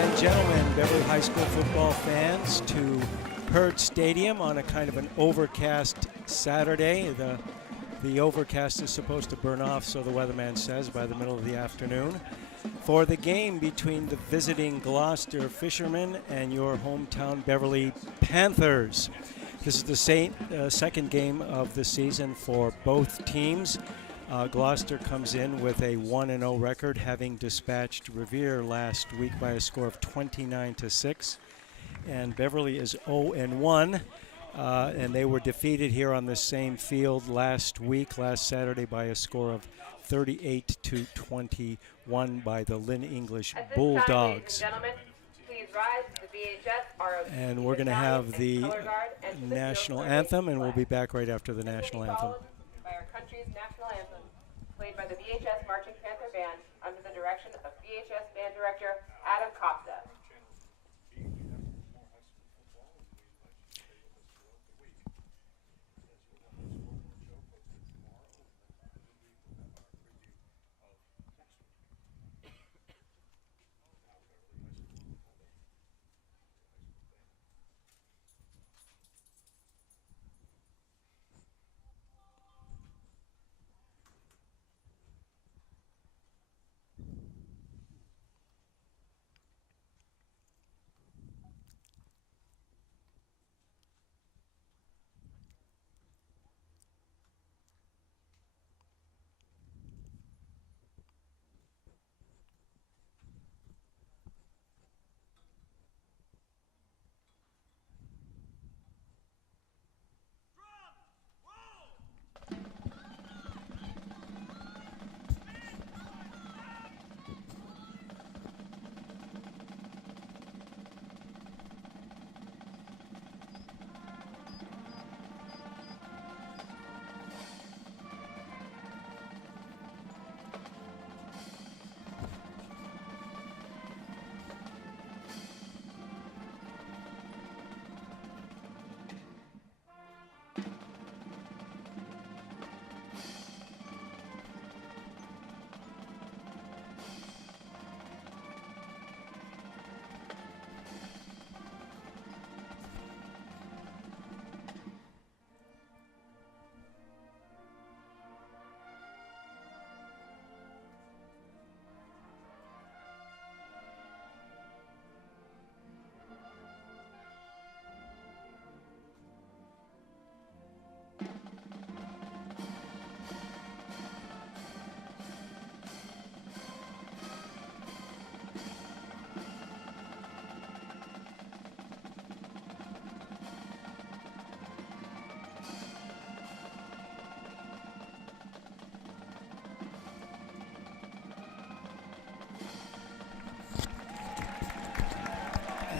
and gentlemen, Beverly High School football fans, to Hurd Stadium on a kind of an overcast Saturday. The overcast is supposed to burn off, so the weatherman says, by the middle of the afternoon, for the game between the visiting Gloucester Fishermen and your hometown Beverly Panthers. This is the second game of the season for both teams. Gloucester comes in with a 1-0 record, having dispatched Revere last week by a score of 29-6. And Beverly is 0-1, and they were defeated here on the same field last Saturday, by a score of 38-21 by the Lynn English Bulldogs. And we're going to have the national anthem, and we'll be back right after the national anthem. By our country's national anthem, played by the VHS Marching Panther Band under the direction of VHS Band Director Adam Costa.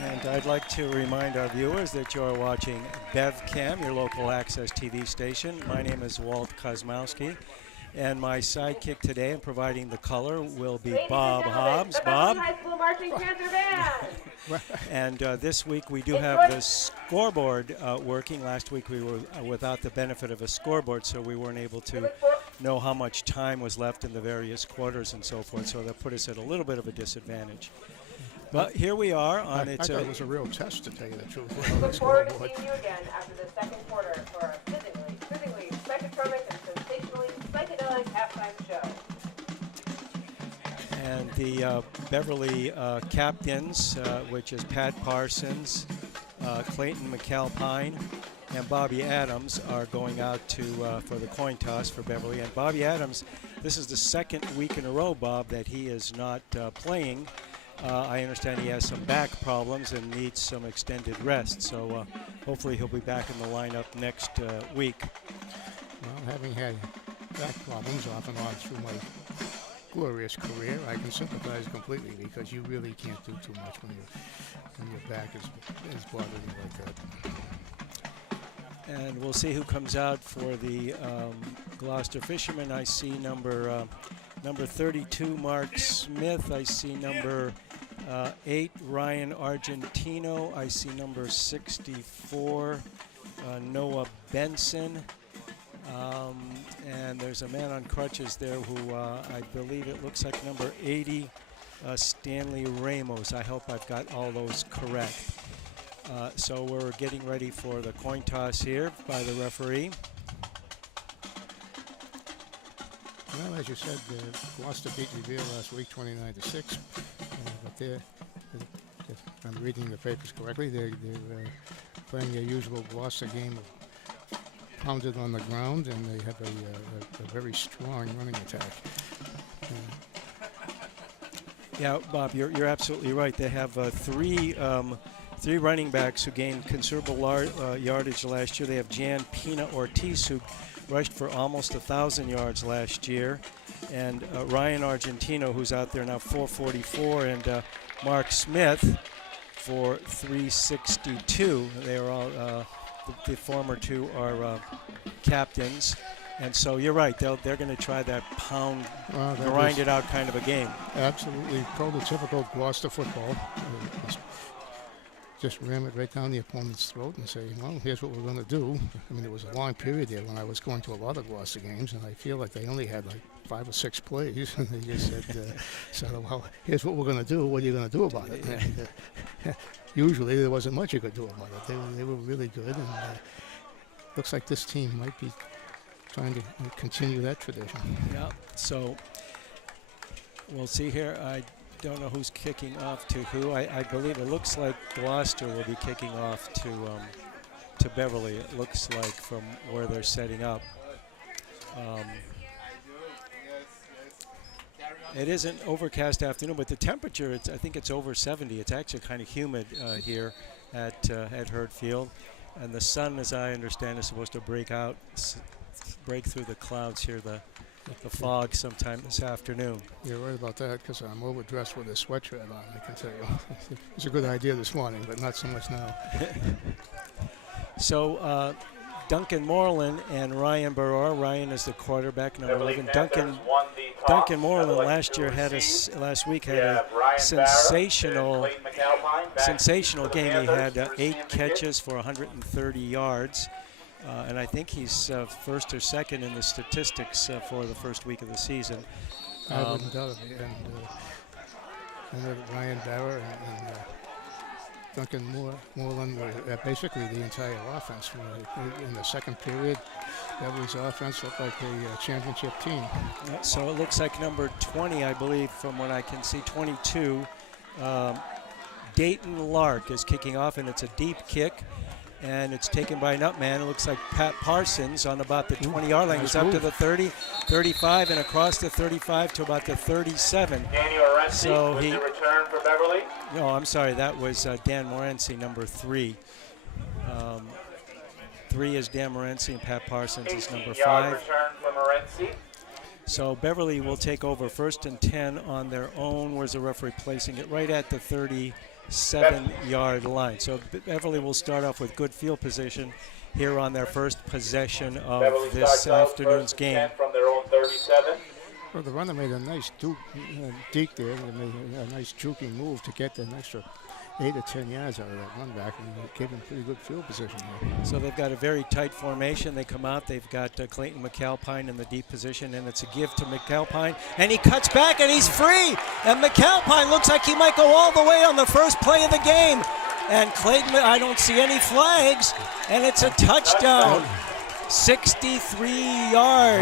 And I'd like to remind our viewers that you're watching BevCam, your local access TV station. My name is Walt Kosmowski, and my sidekick today in providing the color will be Bob Hobbs. Bob? High School Marching Panther Band. And this week we do have the scoreboard working. Last week we were without the benefit of a scoreboard, so we weren't able to know how much time was left in the various quarters and so forth, so that put us at a little bit of a disadvantage. But here we are on I its. thought it was a real test, to tell you the truth. We look forward to seeing you again after the second quarter for our physically, psychotropic, and sensationally psychedelic halftime show. And the Beverly captains, which is Pat Parsons, Clayton McAlpine, and Bobby Adams, are going out to for the coin toss for Beverly. And Bobby Adams, this is the second week in a row, Bob, that he is not playing. I understand he has some back problems and needs some extended rest, so hopefully he'll be back in the lineup next week. Well, having had back problems off and on through my glorious career, I can sympathize completely, because you really can't do too much when your back is bothering you like that. And we'll see who comes out for the Gloucester Fishermen. I see number 32, Mark Smith. I see number 8, Ryan Argentino. I see number 64, Noah Benson. And there's a man on crutches there who I believe it looks like number 80, Stanley Ramos. I hope I've got all those correct. So we're getting ready for the coin toss here by the referee. Well, as you said, Gloucester beat Revere last week 29-6. But if I'm reading the papers correctly, they're playing their usual Gloucester game of pounded on the ground, and they have a very strong running attack. Yeah, Bob, you're absolutely right. They have three running backs who gained considerable yardage last year. They have Jan Pina Ortiz, who rushed for almost 1,000 yards last year, and Ryan Argentino, who's out there now, 444, and Mark Smith for 362. They are all the former two are captains. And so you're right, they're going to try that pound, grind it out kind of a game. Absolutely prototypical Gloucester football. Just ram it right down the opponent's throat and say, well, here's what we're going to do. I mean, there was a long period there when I was going to a lot of Gloucester games, and I feel like they only had like 5 or 6 plays. And they just said, well, here's what we're going to do. What are you going to do about it? And, usually there wasn't much you could do about it. They were really good, and looks like this team might be trying to continue that tradition. Yeah, so we'll see here. I don't know who's kicking off to who. I believe it looks like Gloucester will be kicking off to Beverly. It looks like from where they're setting up. It is an overcast afternoon, but the temperature, I think it's over 70. It's actually kind of humid here at Hurd Field. And the sun, as I understand, is supposed to break through the clouds here, the fog sometime this afternoon. You're right about that, because I'm overdressed with a sweatshirt on, I can tell you. It's a good idea this morning, but not so much now. So Duncan Moreland and Ryan Baror. Ryan is the quarterback, number 11. Duncan Moreland last week had a sensational game. He had 8 catches for 130 yards. And I think he's first or second in the statistics for the first week of the season. I wouldn't doubt it. And Ryan Barrow and Duncan Moreland were basically the entire offense. In the second period, Beverly's offense looked like a championship team. So it looks like number 20, I believe, from what I can see, 22, Dayton Lark is kicking off, and it's a deep kick. And it's taken by Nutman. It looks like Pat Parsons on about the 20-yard line. He's up to the 30, 35, and across the 35 to about the 37. Daniel Morency so with the return for Beverly. No, I'm sorry. That was Dan Morency, number 3. 3 is Dan Morency, and Pat Parsons is number 5. Return for Morency. So Beverly will take over 1st and 10 on their own. Where's the referee placing it? Right at the 37-yard line. So Beverly will start off with good field position here on their first possession of this afternoon's game. From their own 37. Well, the runner made a nice deke there. They made a nice juking move to get an extra 8 or 10 yards out of that run back, and gave him pretty good field position there. So they've got a very tight formation. They come out. They've got Clayton McAlpine in the deep position, and it's a give to McAlpine. And he cuts back, and he's free. And McAlpine looks like he might go all the way on the first play of the game. And Clayton, I don't see any flags, and it's a touchdown. 63-yard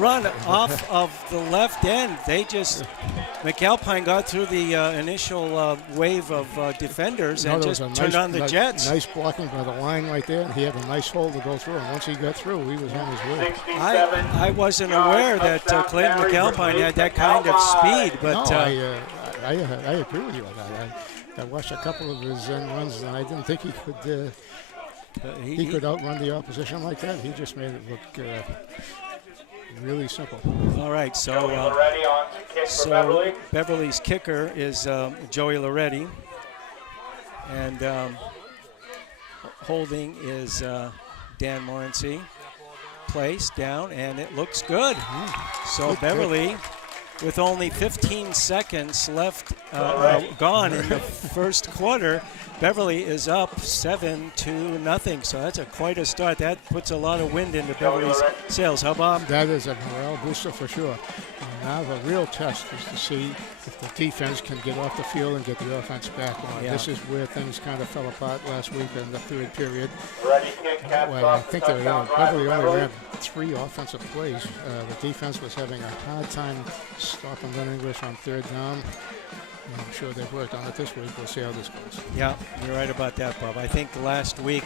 run off of the left end. McAlpine got through the initial wave of defenders and just turned on the Jets. Nice blocking by the line right there. He had a nice hole to go through, and once he got through, he was on his way. I wasn't aware that Clayton McAlpine had that kind of speed, but no, I agree with you on that. I watched a couple of his end runs, and I didn't think he could. He could outrun the opposition like that. He just made it look really simple. All right, so Beverly's kicker is Joey Loretti, and holding is Dan Morency. Placed down, and it looks good. So Beverly, with only 15 seconds left gone in the first quarter, Beverly is up 7-0. So that's quite a start. That puts a lot of wind into Beverly's sails. How, Bob? That is a morale booster for sure. And now the real test is to see if the defense can get off the field and get the offense back on. Yeah. This is where things kind of fell apart last week in the third period. Ready, kick, caps Well, I off the think touchdown drive Beverly for only Beverly. ran 3 offensive plays. The defense was having a hard time stopping Lynn English on third down. And I'm sure they've worked on it this week. We'll see how this goes. Yeah, you're right about that, Bob. I think last week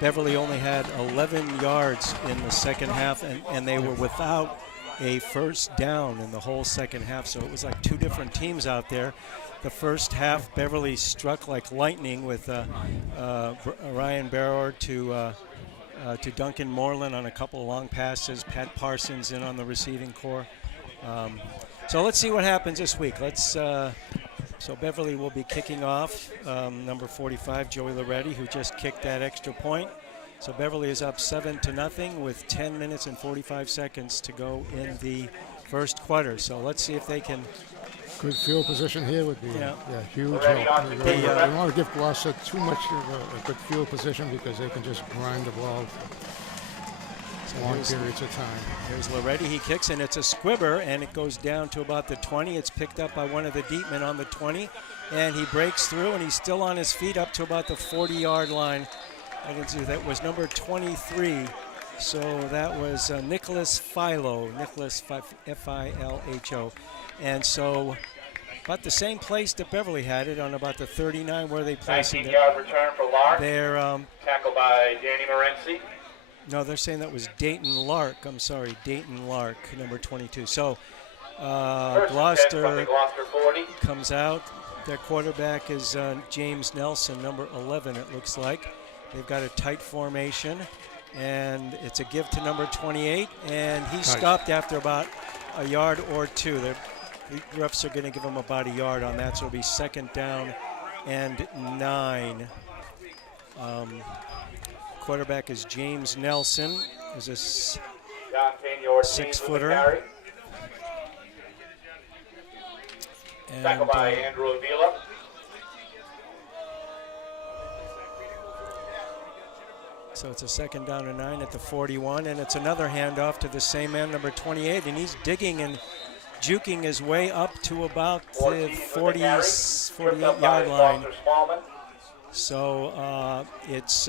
Beverly only had 11 yards in the second half, and they were without a first down in the whole second half. So it was like 2 different teams out there. The first half, Beverly struck like lightning with Ryan Barrow to Duncan Moreland on a couple of long passes. Pat Parsons in on the receiving corps. So let's see what happens this week. So Beverly will be kicking off. Number 45, Joey Loretti, who just kicked that extra point. So Beverly is up 7-0 with 10 minutes and 45 seconds to go in the first quarter. So let's see if they can. Good field position here would be Yeah. huge Ready help. on You the don't want to give Gloucester too much of a good field position because they can just grind the ball for long periods of time. Here's Loretti. He kicks, and it's a squibber, and it goes down to about the 20. It's picked up by one of the deep men on the 20, and he breaks through, and he's still on his feet up to about the 40-yard line. I can see that was number 23. So that was Nicholas Philo, Nicholas F-I-L-H-O. And so about the same place that Beverly had it on about the 39 where they placed it. 19-yard return for Lark. They're, Tackled by Danny Morency. no, they're saying that was Dayton Lark. I'm sorry, Dayton Lark, number 22. So First and 10 from the Gloucester Gloucester 40. comes out. Their quarterback is James Nelson, number 11, it looks like. They've got a tight formation, and it's a give to number 28, and he stopped after about a yard or 2. The refs are going to give him about a yard on that, so it'll be second down and 9. Quarterback is James Nelson, is a Dante Ortiz 6-footer. with the carry. and Tackled by Andrew Avila. so it's a second down and 9 at the 41, and it's another handoff to the same man, number 28, and he's digging and juking his way up to about the 48-yard line. So it's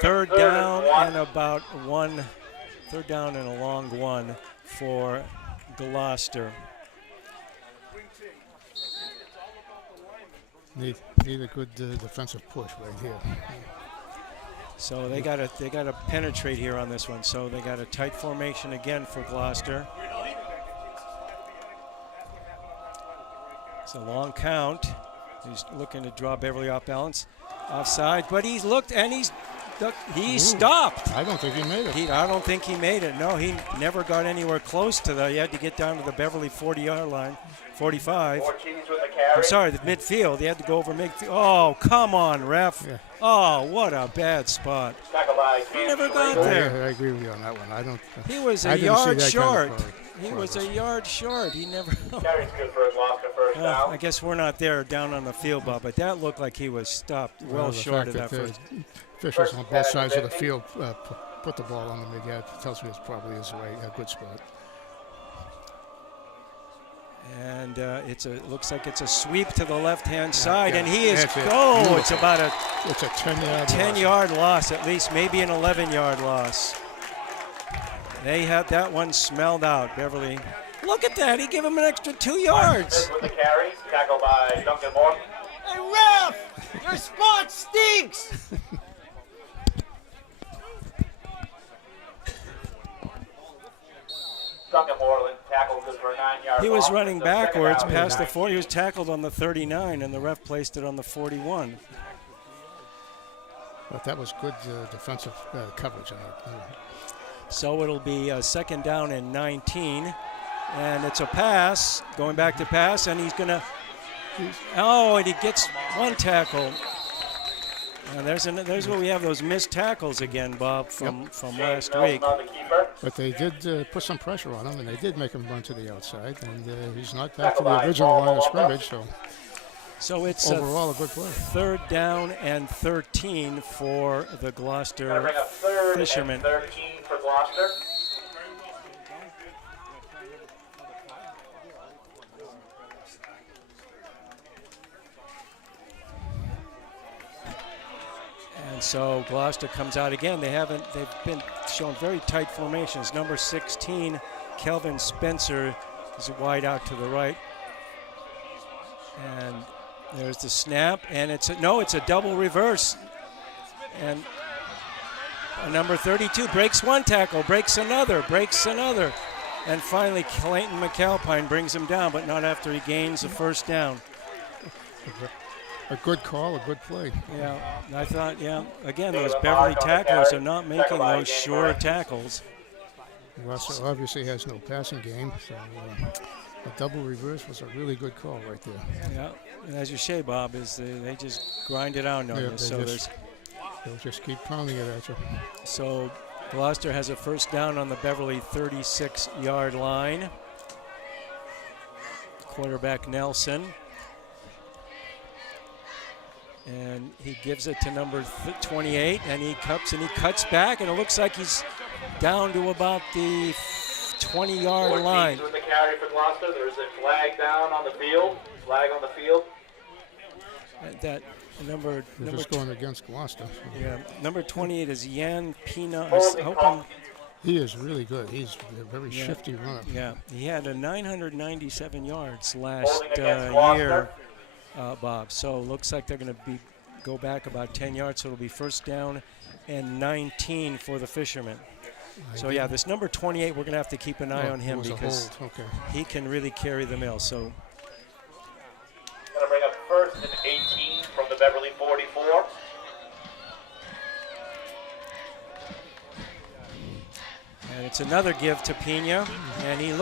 third down and about 1, third down and a long 1 for Gloucester. Need a good defensive push right here. So they got to penetrate here on this one. So they got a tight formation again for Gloucester. It's a long count. He's looking to draw Beverly off balance, offside, but he's looked and he stopped. I don't think he made it. I don't think he made it. No, he never got anywhere close to that. He had to get down to the Beverly 40-yard line, 45. Ortiz with the carry. I'm sorry, the midfield. He had to go over midfield. Oh, come on, ref. Yeah. Oh, what a bad spot. Tackled by He never got Oh, there. yeah, I agree with you on that one. I don't. He was I a didn't see yard that short. kind of He was a progress. yard short. He never. Carry's good for a Gloucester first down. I guess we're not there down on the field, Bob, but that looked like he was stopped well the short fact of that first. Officials on both sides of the field put the ball on the mid-yard. Tells me it probably is a good spot. And it looks like it's a sweep to the left-hand side, and he is That's it. it's about a It's a 10-yard 10-yard loss, at least, maybe an 11-yard loss. They had that one smelled out, Beverly. Look at that, he gave him an extra 2 yards. With the carry. Tackled by Duncan Moore. Hey, ref! Your spot stinks! Duncan Moreland tackled good for a 9-yard He was loss. running So second backwards down, past the 9. 40. He was tackled on the 39, and the ref placed it on the 41. But that was good defensive coverage on it. So it'll be a second down and 19. And it's a pass, going back to pass, and he's going to, and he gets one tackle. And there's where we have those missed tackles again, Bob, from last James week. Nelson on the keeper. But they did put some pressure on him, and they did make him run to the outside. And he's not back to the original line of scrimmage, so So it's overall a good play. third down and 13 for the Gonna Gloucester bring up third Fishermen. and 13 for Gloucester. so Gloucester comes out again. They've been showing very tight formations. Number 16, Kelvin Spencer, is wide out to the right. And there's the snap, and it's a double reverse. And number 32 breaks one tackle, breaks another. And finally, Clayton McAlpine brings him down, but not after he gains the first down. A good call, a good play. Yeah, I thought, again, those Beverly tacklers are not making those sure tackles. Gloucester obviously has no passing game, so a double reverse was a really good call right there. Yeah, and as you say, Bob, is they just grind it out on this. So they'll just keep pounding it at you. So Gloucester has a first down on the Beverly 36-yard line. Quarterback Nelson. And he gives it to number 28, and he cuts back, and it looks like he's down to about the 20-yard line. With the carry for Gloucester, there's a flag down on the field. Flag on the field. That number just going against Gloucester. So. Yeah, number 28 is Yan Pina. He is really good. He's a very shifty runner. Yeah, he had a 997 yards last year. Bob. So looks like they're going to go back about 10 yards. So it'll be first down and 19 for the Fishermen. So yeah, this number 28, we're going to have to keep an eye on him because he can really carry the mill. So going to bring up first and 18 from the Beverly 44. And it's another give to Pina, and he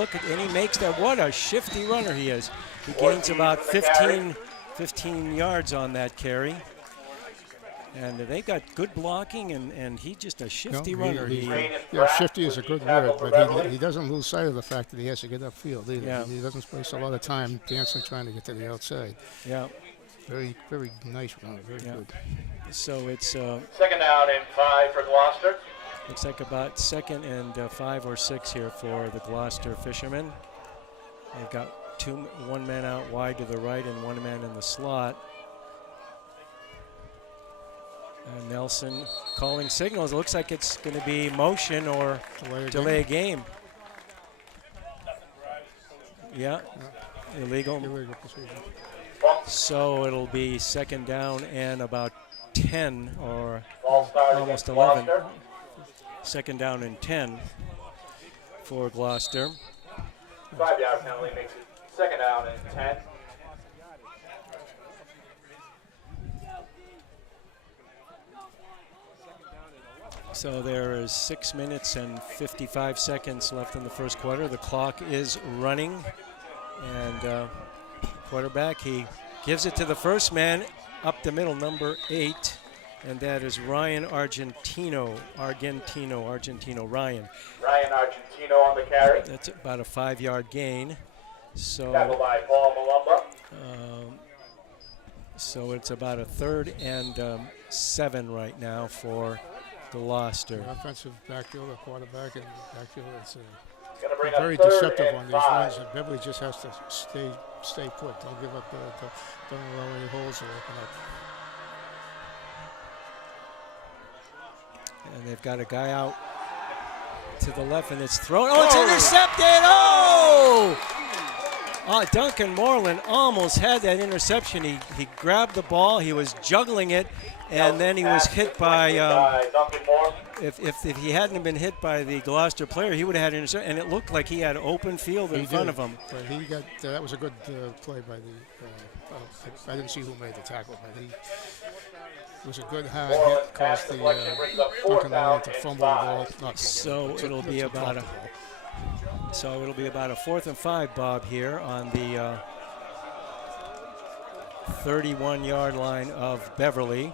makes that. What a shifty runner he is. He gains about 15 yards on that carry. And they got good blocking, and he's just a shifty runner. Shifty is a good word, but he doesn't lose sight of the fact that he has to get upfield either. Yeah. He doesn't waste a lot of time dancing trying to get to the outside. Yeah. Very, very nice runner, very good. So it's second down and 5 for Gloucester. Looks like about second and 5 or 6 here for the Gloucester Fishermen. They've got one man out wide to the right and one man in the slot. Nelson calling signals. It looks like it's going to be motion or delay a game. Yeah, illegal. So it'll be second down and about 10 or almost 11. Second down and 10 for Gloucester. 5-yard penalty makes it second down and 10. So there is 6 minutes and 55 seconds left in the first quarter. The clock is running, and quarterback, he gives it to the first man up the middle, number 8, and that is Ryan Argentino, Ryan. Ryan Argentino on the carry. That's about a 5-yard gain. So tackled by Paul Malumba. So it's about a 3rd and 7 right now for Gloucester. The offensive backfield, a quarterback, and backfield is very deceptive on these runs. And Beverly just has to stay put. Don't give up. Don't allow any holes to open up. And they've got a guy out to the left, and it's thrown. Oh, it's intercepted! Oh! Duncan Moreland almost had that interception. He grabbed the ball. He was juggling it, and then he was hit by. If he hadn't been hit by the Gloucester player, he would have had an interception. And it looked like he had open field in front of him. But he got that was a good play by the. I didn't see who made the tackle, but he. It was a good hard hit, caused the Duncan Moreland to fumble the ball. So it'll be about a 4th and 5, Bob, here on the 31-yard line of Beverly.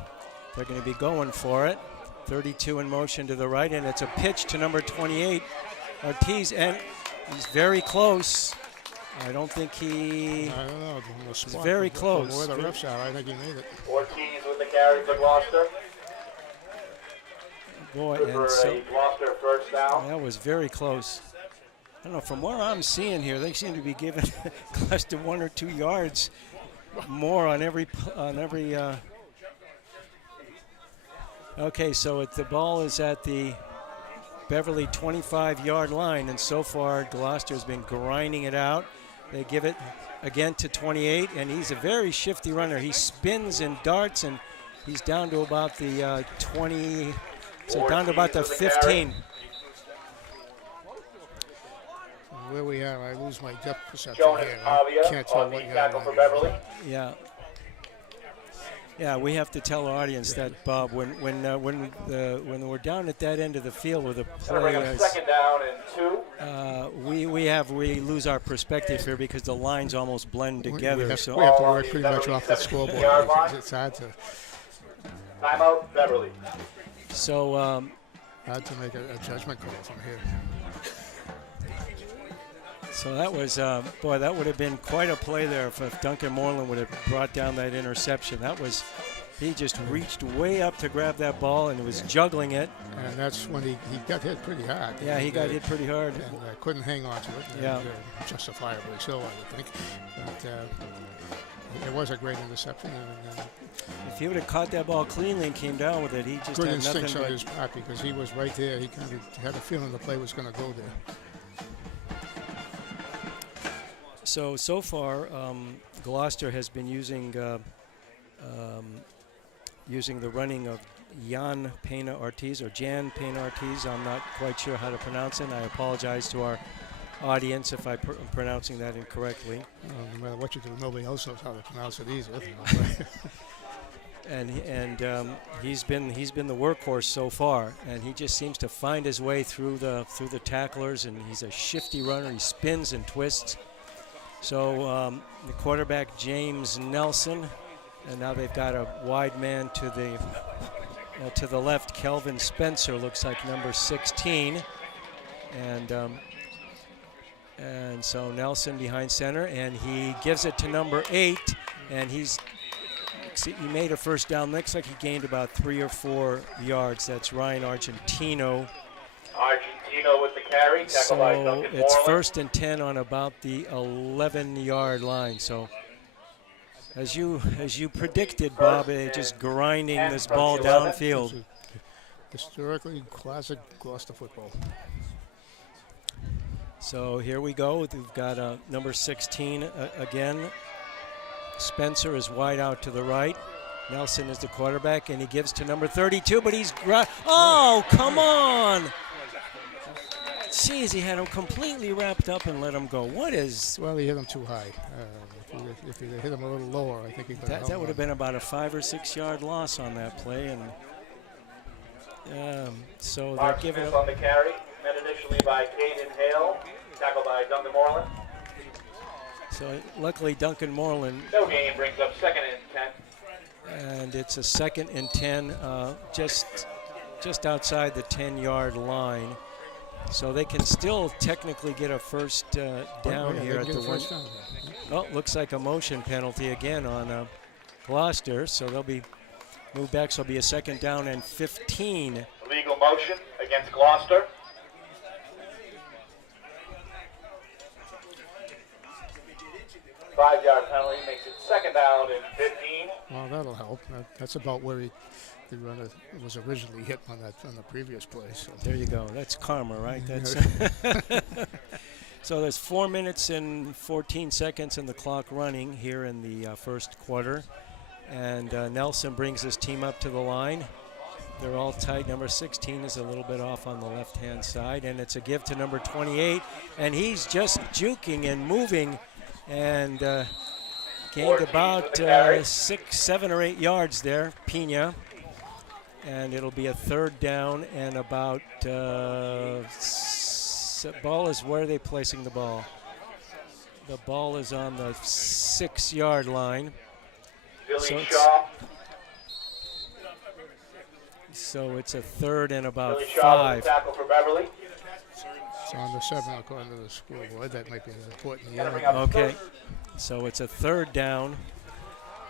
They're going to be going for it. 32 in motion to the right, and it's a pitch to number 28, Ortiz, and he's very close. I don't think he. I don't know. It's very close. Where the refs are, I think he made it. Ortiz with the carry for Gloucester. Boy, and so Gloucester first down. That was very close. I don't know. From where I'm seeing here, they seem to be giving Gloucester 1 or 2 yards more on every Okay, so the ball is at the Beverly 25-yard line, and so far Gloucester has been grinding it out. They give it again to 28, and he's a very shifty runner. He spins and darts, and he's down to about the 20, so down to about the 15. Where we are, I lose my depth perception Jonas here. Pavia I can't tell on the what yard tackle line for it is. Beverly. Yeah. Yeah, we have to tell our audience that, Bob, when we're down at that end of the field where the Gonna bring play up is, second down and 2. we lose our perspective here because the lines almost blend together. We have So to work pretty much off the scoreboard. It's hard to Timeout, Beverly. make a judgment call from here. So that was, boy, that would have been quite a play there if Duncan Moreland would have brought down that interception. That was, he just reached way up to grab that ball and was juggling it. And that's when he got hit pretty hard. Yeah, he got hit pretty hard. And couldn't hang on to it. Yeah. And, justifiably so, I would think. But it was a great interception. And If he would have caught that ball cleanly and came down with it, he just good had nothing instincts on but... his part because he was right there. He kind of had a feeling the play was going to go there. So far, Gloucester has been using using the running of Jan Pena Ortiz, or Jan Pena Ortiz. I'm not quite sure how to pronounce it, and I apologize to our audience if I'm pronouncing that incorrectly. No matter what you do, nobody else knows how to pronounce it either. And he's been the workhorse so far, and he just seems to find his way through the tacklers, and he's a shifty runner. He spins and twists. So the quarterback, James Nelson, and now they've got a wide man to the left. Kelvin Spencer looks like number 16, and so Nelson behind center, and he gives it to number 8, and he made a first down. Looks like he gained about 3 or 4 yards. That's Ryan Argentino. Argentino with the carry. Tackle by So Duncan it's Moreland. 1st and 10 on about the 11-yard line. So as you predicted, Bob, just grinding this ball downfield. Historically classic Gloucester football. So here we go. We've got number 16 again. Spencer is wide out to the right. Nelson is the quarterback, and he gives to number 32, but he's... Oh, come on! Jeez, he had him completely wrapped up and let him go. What is... Well, he hit him too high. If he hit him a little lower, I think he could have That would have been about a 5 or 6 yard loss on that play, and so they're Mark giving Smith up. on the carry. Met initially by Caden Hale. Tackled by Duncan Moreland. So luckily Duncan Moreland, No gain brings up 2nd and 10. and it's a 2nd and 10, just outside the 10-yard line. So they can still technically get a first down here at the one. Oh, looks like a motion penalty again on Gloucester. So they'll be moved back. So it'll be a 2nd down and 15. Legal motion against Gloucester. Five-yard penalty makes it 2nd down and 15. Well, that'll help. That's about where the runner was originally hit on the previous play. So. There you go. That's karma, right? That's So there's 4 minutes and 14 seconds in the clock running here in the first quarter. And Nelson brings his team up to the line. They're all tight. Number 16 is a little bit off on the left-hand side. And it's a give to number 28. And he's just juking and moving and gained about 6, 7, or 8 yards there, Pena. And it'll be a 3rd down and about ball is, where are they placing the ball? The ball is on the 6-yard line. Billy Shaw. So it's a 3rd and about Billy Shaw with 5. the tackle for Beverly. It's on the 7 according to the scoreboard. That might be an important Gonna bring yard. up Okay, so it's a 3rd down.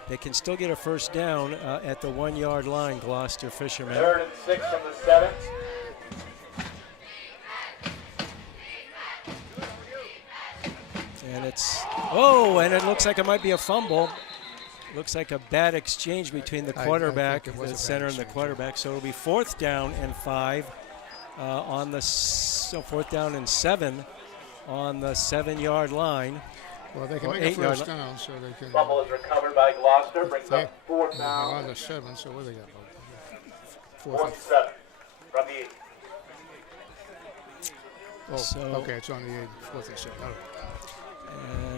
They can still get a first down at the 1-yard line, Gloucester Fishermen. 3rd and 6 from the 7. And it's, oh, and it looks like it might be a fumble. looks like a bad exchange between the I quarterback, think it was a the bad center, and the exchange, quarterback. So it'll be 4th down and 5 on the 4th down and 7 on the 7-yard line. Well, they can Or make a 8-yard first down, so they can. Fumble is recovered by Gloucester, brings They- up 4th they're down, on the 7, so what do they got? 4th Fourth. and 7 from the 8. Oh, So- okay, it's on the 4th and 7. All right.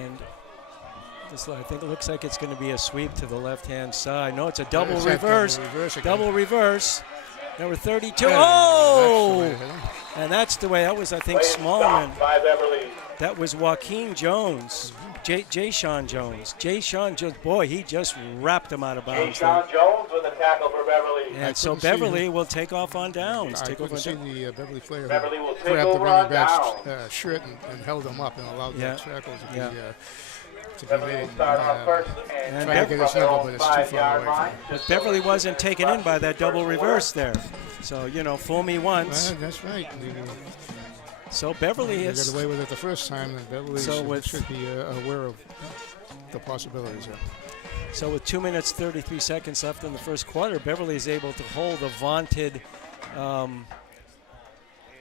And this, I think it looks like it's going to be a sweep to the left-hand side. No, it's a double It's that reverse. double reverse again. Double reverse. Number 32. Hey, Oh! that's the way to hit 'em. And that's the way. That was, I think, Play Smallman. stopped by Beverly. That was Joaquin Jones. Jay Sean Jones. Jay Sean Jones. Boy, he just wrapped him out of bounds. there. Sean Jones with a tackle for Beverly. And so couldn't see Beverly will take off on downs. I Take over couldn't on see downs. the Beverly player Beverly who will take grabbed the over running on back's down. shirt and held him up and allowed Yeah. that tackle to Yeah. be Beverly made. will start on first And and try to get his from their number, own but it's too far 5-yard away. line. But Beverly wasn't taken in by that double reverse there. So, fool me once. That's right. So Beverly They is. got away with it the first time, and Beverly So with- should be aware of the possibilities there. So with 2 minutes 33 seconds left in the first quarter, Beverly is able to hold the vaunted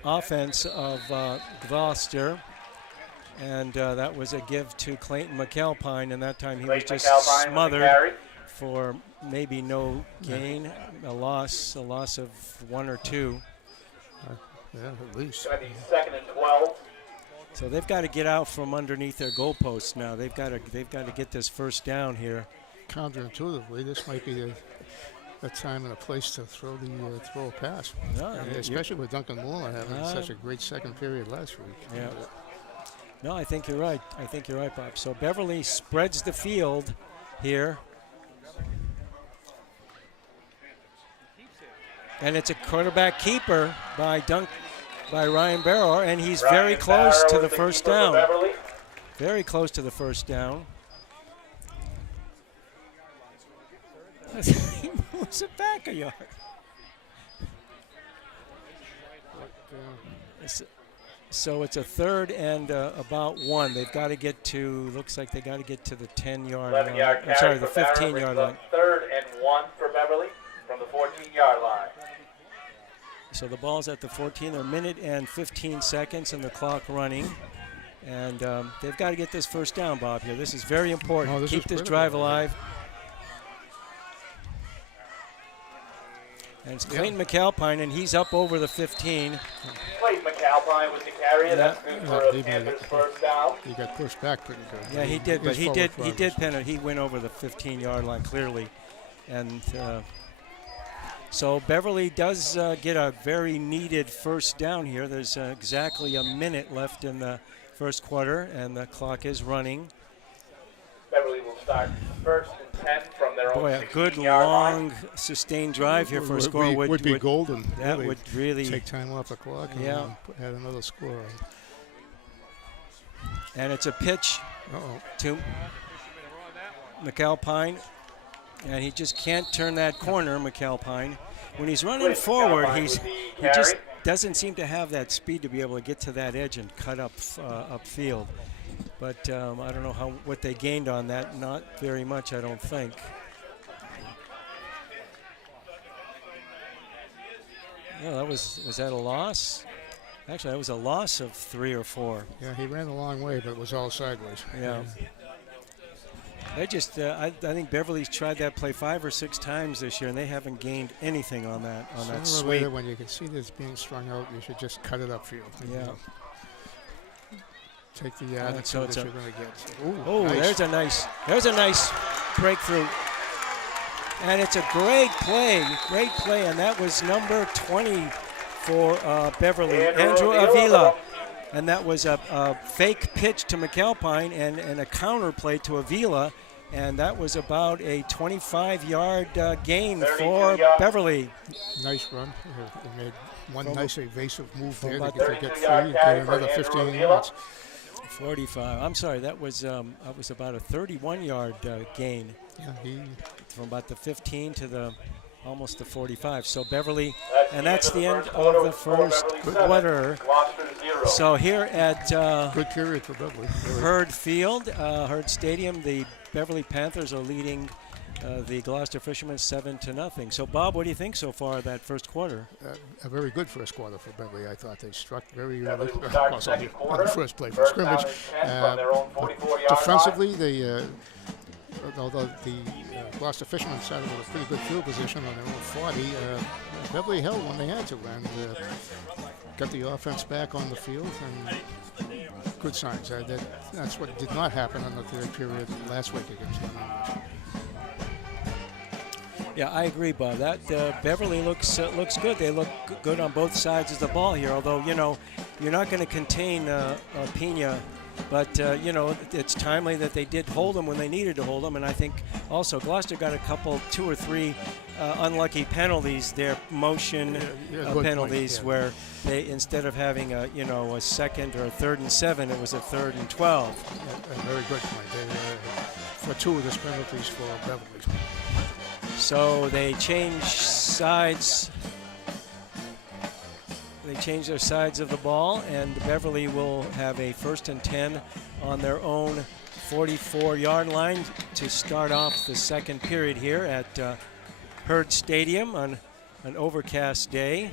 offense of Gloucester, and that was a give to Clayton McAlpine, and that time he was Clayton just McAlpine with the smothered carry. for maybe no gain, a loss of 1 or 2. Yeah, at least. It's going to be 2nd and 12. So they've got to get out from underneath their goalposts now. They've got to get this first down here. Counterintuitively, this might be a time and a place to throw a pass, No, especially with Duncan Moore having such a great second period last week. Yeah. No, I think you're right. I think you're right, Bob. So Beverly spreads the field here. And it's a quarterback keeper by Ryan Barrow, and he's very Ryan close Barrow to is the the first keeper for down. Beverly. Very close to the first down. He moves it back a yard. So it's a 3rd and about 1. They've got to get to, looks like they got to get to the 10-yard line. 11-yard I'm carry sorry, the for Barrow, 15-yard brings line. up 3rd and 1 for Beverly from the 14-yard line. So the ball's at the 14. They're a minute and 15 seconds and the clock running. And they've got to get this first down, Bob, here. This is very important. Oh, this Keep is this critical. drive alive. And it's Clayton McAlpine, and he's up over the 15. Clayton McAlpine with the carry. That's good for he a made Panthers it. first down. He got pushed back pretty good. Yeah, he did, but His he forward did progress. pin it. He went over the 15-yard line clearly. And so Beverly does get a very needed first down here. There's exactly a minute left in the first quarter, and the clock is running. Beverly will start first and 10 from their Boy, own a good 16-yard line. long sustained drive here for a score would be golden. that would really, take time off the clock and Yeah. add another score. and it's a pitch Uh-oh. to McAlpine, and he just can't turn that corner, McAlpine. When he's running Clayton forward, McAlpine he with the just carry. doesn't seem to have that speed to be able to get to that edge and cut up upfield. But I don't know what they gained on that. Not very much, I don't think. Yeah, was that a loss? Actually, that was a loss of 3 or 4. Yeah, he ran a long way, but it was all sideways. Yeah. They just, I think Beverly's tried that play 5 or 6 times this year, and they haven't gained anything on that Sooner or sweep. later, when you can see this being strung out, you should just cut it upfield. Yeah. Take the attitude so it's that a- you're going to get. Ooh, Oh, nice. there's a nice breakthrough. And it's a great play, and that was number 20 for Beverly, Andrew Avila. And that was a fake pitch to McAlpine and a counter play to Avila, and that was about a 25-yard gain 32 for yards. Beverly. Nice run. He made one From nice evasive move from there to about get 32-yard free and carry get for another Andrew 15 Avila. yards. 45. I'm sorry, that was about a 31-yard gain Yeah, he from about the 15 to almost the 45. So Beverly, That's and the that's end the of end the of the first quarter. first Beverly 7, quarter. Gloucester 0. So here at good period for Beverly. Really. Hurd Field, Hurd Stadium, the Beverly Panthers are leading the Gloucester Fishermen 7-0. So, Bob, what do you think so far of that first quarter? A very good first quarter for Beverly. I thought they struck very Beverly early. will start Also, second quarter. the first play for First down scrimmage. and 10 from their own 44-yard Defensively, they, although the Gloucester Fishermen started with a pretty good field position on their own 40, Beverly held when they had to and got the offense back on the field. And good signs. That's what did not happen in the third period last week against them. Yeah, I agree, Bob. That Beverly looks good. They look good on both sides of the ball here. Although you're not going to contain Pena, but it's timely that they did hold them when they needed to hold them. And I think also Gloucester got two or three unlucky penalties. Their motion penalties where they instead of having a second or a 3rd and 7, it was a 3rd and 12. A very good point. For two of the penalties for Beverly. So they change sides. They change their sides of the ball, and Beverly will have a 1st and 10 on their own 44-yard line to start off the second period here at Hurd Stadium on an overcast day.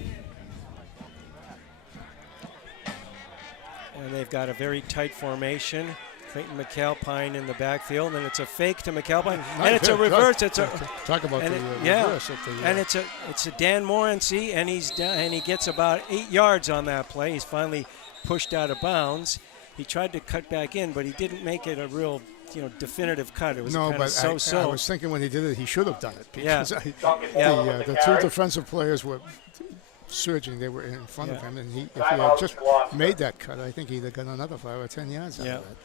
And they've got a very tight formation. Clayton McAlpine in the backfield, and it's a fake to McAlpine, and it's a reverse. It's a talk about the reverse. And it's a Dan Morency, and he's down, and he gets about 8 yards on that play. He's finally pushed out of bounds. He tried to cut back in, but he didn't make it a real definitive cut. It was kind of so-so. I was thinking when he did it, he should have done it because Yeah. the two defensive players were surging. They were in front of him, and if he had just made that cut, I think he'd have got another 5 or 10 yards out of that.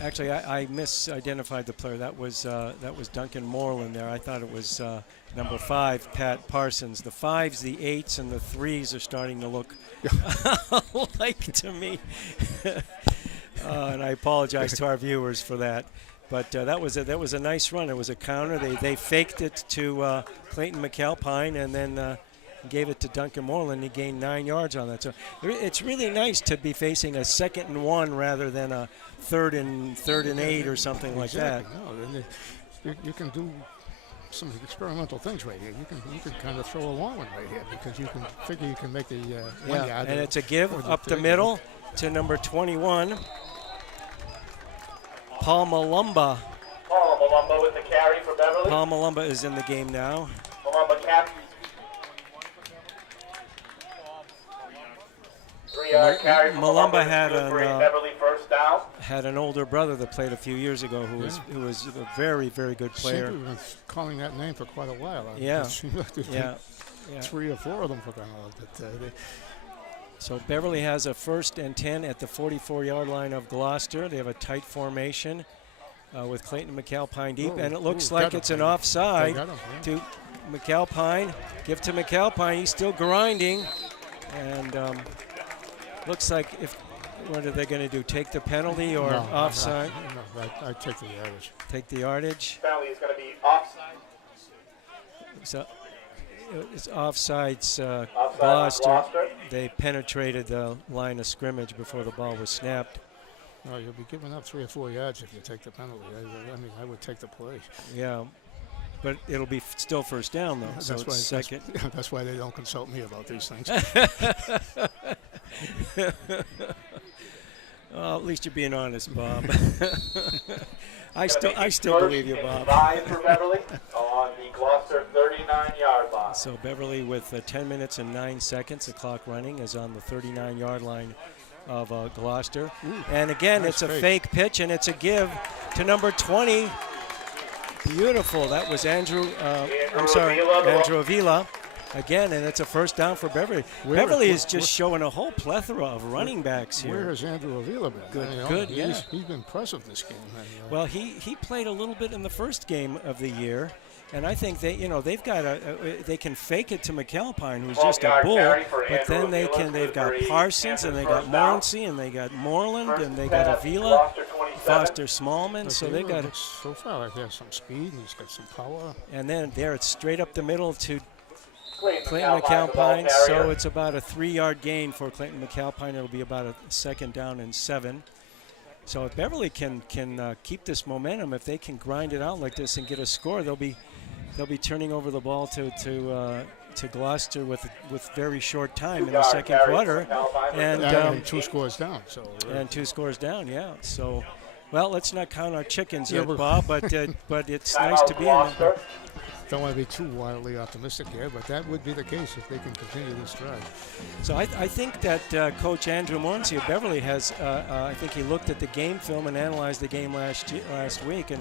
Actually, I misidentified the player. That was Duncan Moreland there. I thought it was number 5, Pat Parsons. The 5s, the 8s, and the 3s are starting to look alike to me. And I apologize to our viewers for that. But that was a nice run. It was a counter. They faked it to Clayton McAlpine and then gave it to Duncan Moreland. He gained 9 yards on that. So it's really nice to be facing a 2nd and 1 rather than a 3rd and 8 or something like that. No, you can do some experimental things right here. You can kind of throw a long one right here because you can figure you can make the 1 yard. And it's a give up the middle to number 21, Paul Malumba. Paul Malumba with the carry for Beverly. Paul Malumba is in the game now. Malumba captain. 3-yard carry from Malumba had an older brother that played a few years ago who was a very, very good player. We've been calling that name for quite a while. Yeah. 3 or 4 of them for that. So Beverly has a 1st and 10 at the 44-yard line of Gloucester. They have a tight formation with Clayton McAlpine deep, and it looks like it's an offside to McAlpine. Give to McAlpine. He's still grinding, and looks like what are they going to do? Take the penalty or offside? No, I take the yardage. Take the yardage. Penalty is going to be offside. So it's offsides. Offside Gloucester. They penetrated the line of scrimmage before the ball was snapped. No, you'll be giving up 3 or 4 yards if you take the penalty. I would take the play. Yeah, but it'll be still 1st down though. So that's why. Second. That's why they don't consult me about these things. Well, at least you're being honest, Bob. I still believe you, Bob. 5 for Beverly on the Gloucester 39-yard line. So Beverly with 10 minutes and 9 seconds, the clock running, is on the 39-yard line of Gloucester. And again, nice it's a fake pitch, and it's a give to number 20. Beautiful. That was Andrew Avila. Again, and it's a 1st down for Beverly. Beverly is just showing a whole plethora of running backs here. Where has Andrew Avila been? Good, He's been impressive this game. Well, he played a little bit in the first game of the year, and I think they've got they can fake it to McAlpine, who's just a bull, but then they've got Parsons, and they got Morency, and they got Moreland, and they got Avila, Foster Smallman, so they got so far like there's some speed, and he's got some power. And then there it's straight up the middle to Clayton McAlpine, so it's about a 3-yard gain for Clayton McAlpine. It'll be about a 2nd down and 7. So if Beverly can keep this momentum, if they can grind it out like this and get a score, they'll be turning over the ball to Gloucester with very short time in the second quarter, and 2 scores down. So and 2 scores down, yeah. So, well, let's not count our chickens yet, Bob. But it's nice to be in. Don't want to be too wildly optimistic here, but that would be the case if they can continue this drive. So I think that Coach Andrew Mornsey of Beverly has. I think he looked at the game film and analyzed the game last week,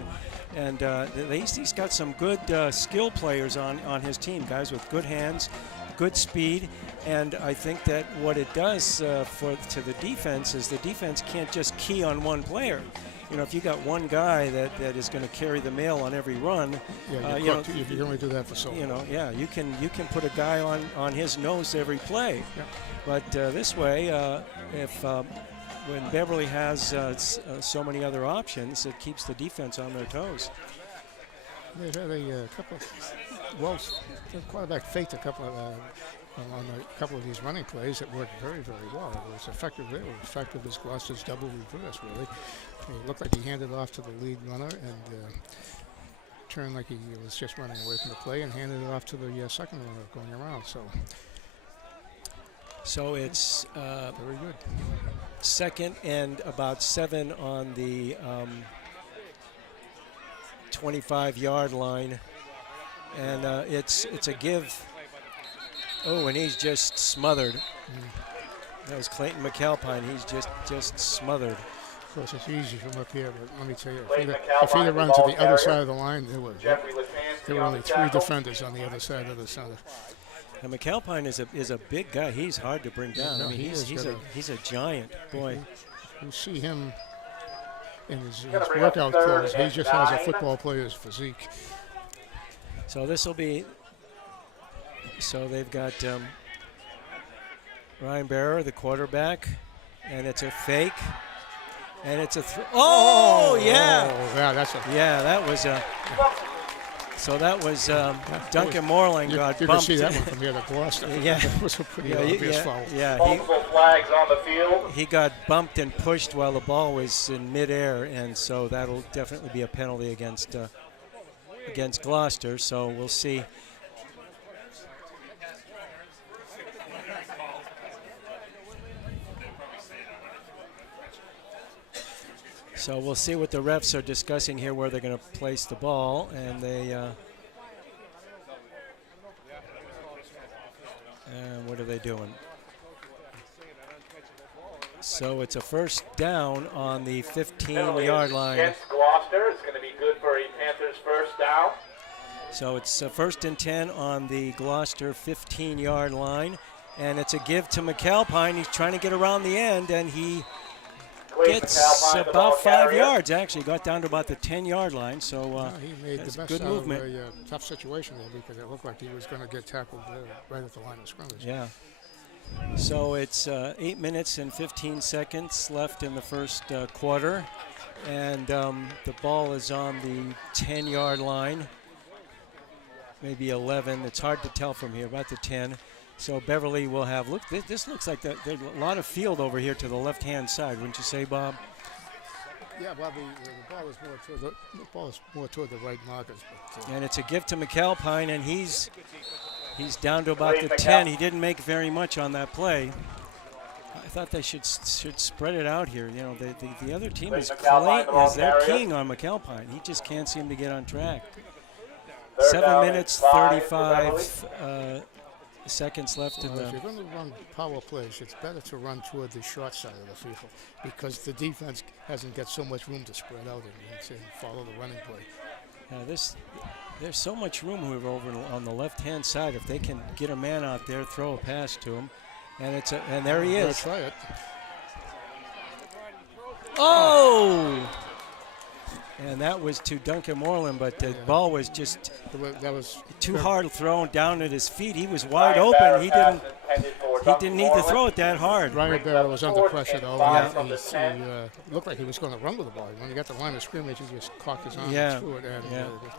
and he's got some good skill players on his team, guys with good hands, good speed, and I think that what it does to the defense is the defense can't just key on one player. You know, if you got one guy that is going to carry the mail on every run, you can only do that for so long. You know, yeah, you can put a guy on his nose every play. Yeah. But this way, when Beverly has so many other options, it keeps the defense on their toes. They've had a couple. The quarterback faked a couple of. On a couple of these running plays that worked very, very well. It was effective. They were effective as Gloucester's double reverse, really. It looked like he handed off to the lead runner and turned like he was just running away from the play and handed it off to the second runner going around. So it's very good. Second and about 7 on the 25-yard line, and it's a give. Oh, and he's just smothered. That was Clayton McAlpine. He's just smothered. Of course, it's easy from up here, but let me tell you, if he'd have run to the other side of the line, there were only 3 defenders on the other side of the center. And McAlpine is a big guy. He's hard to bring down. I mean, he's a giant, boy. You see him in his workout clothes. He just has a football player's physique. So this will be. So they've got Ryan Barrow, the quarterback, and it's a fake, and it's a yeah. Oh, yeah, that was a. So that was Duncan Moreland got you bumped. You can see that one from here to Gloucester. Yeah, that was a pretty obvious foul. Yeah, multiple flags on the field. He got bumped and pushed while the ball was in midair, and so that'll definitely be a penalty against Gloucester. So we'll see. So we'll see what the refs are discussing here, where they're going to place the ball, and and what are they doing? So it's a first down on the 15-yard line. Against Gloucester, it's going to be good for a Panthers first down. So it's a 1st and 10 on the Gloucester 15-yard line, and it's a give to McAlpine. He's trying to get around the end, and he gets about 5 yards. Actually, got down to about the 10-yard line. So he made the best good out movement. of a tough situation there because it looked like he was going to get tackled right at the line of scrimmage. Yeah. So it's 8 minutes and 15 seconds left in the first quarter, and the ball is on the 10-yard line, maybe 11. It's hard to tell from here, about the 10. So Beverly will have, look, this looks like there's a lot of field over here to the left-hand side, wouldn't you say, Bob? Yeah, well, the ball is more toward the right markers. But, and it's a gift to McAlpine, and he's down to about the 10. He didn't make very much on that play. I thought they should spread it out here. You know, the other team is they're keen on McAlpine. He just can't seem to get on track. 7 minutes, 35 seconds left in the. If you're going to run power plays, it's better to run toward the short side of the field because the defense hasn't got so much room to spread out and follow the running play. Now there's so much room over on the left-hand side. If they can get a man out there, throw a pass to him, and there he is. Try it. Oh! And that was to Duncan Moreland, but the ball was just too hard thrown down at his feet. He was wide open. He didn't need to throw it that hard. Ryan Barrow was under pressure, though. He looked like he was going to run with the ball. When he got the line of scrimmage, he just cocked his arm and threw it.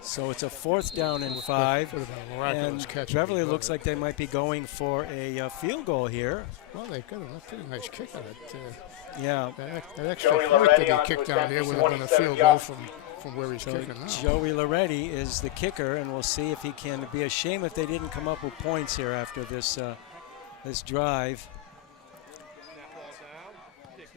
So it's a 4th down and 5. And Beverly looks like they might be going for a field goal here. Well, they've got a pretty nice kick on it. Yeah. That extra Joey point that Loretti he on kicked to down here would have been a 27 field goal yards. from where he's So kicking now. Joey Loretti is the kicker, and we'll see if he can. It'd be a shame if they didn't come up with points here after this this drive.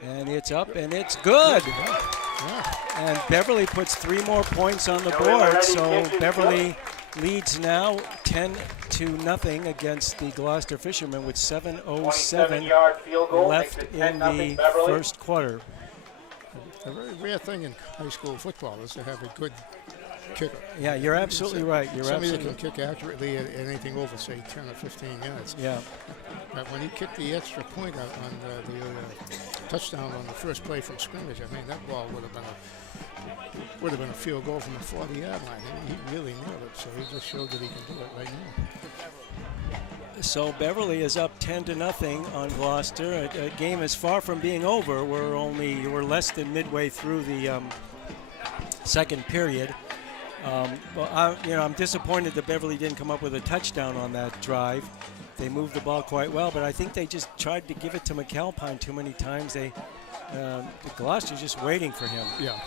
And it's up, and it's good. Yeah. And Beverly puts 3 more points on the Joey board, Loretti so catches Beverly leads now 10-0 against the Gloucester Fishermen with 7:07 27-yard field goal left makes it in 10-0 the Beverly. first quarter. A very rare thing in high school football is to have a good kicker. Yeah, you're absolutely right. You're Somebody that absolutely can kick accurately at anything over, say, 10 or 15 yards. yeah. But when he kicked the extra point on the touchdown on the first play from scrimmage, I mean, that ball would have been a field goal from the 40-yard line. He really nailed it, so he just showed that he can do it right now. So Beverly is up 10-0 on Gloucester. A game is far from being over. We're less than midway through the second period. Well, I'm disappointed that Beverly didn't come up with a touchdown on that drive. They moved the ball quite well, but I think they just tried to give it to McAlpine too many times. Gloucester's just waiting for him. Yeah,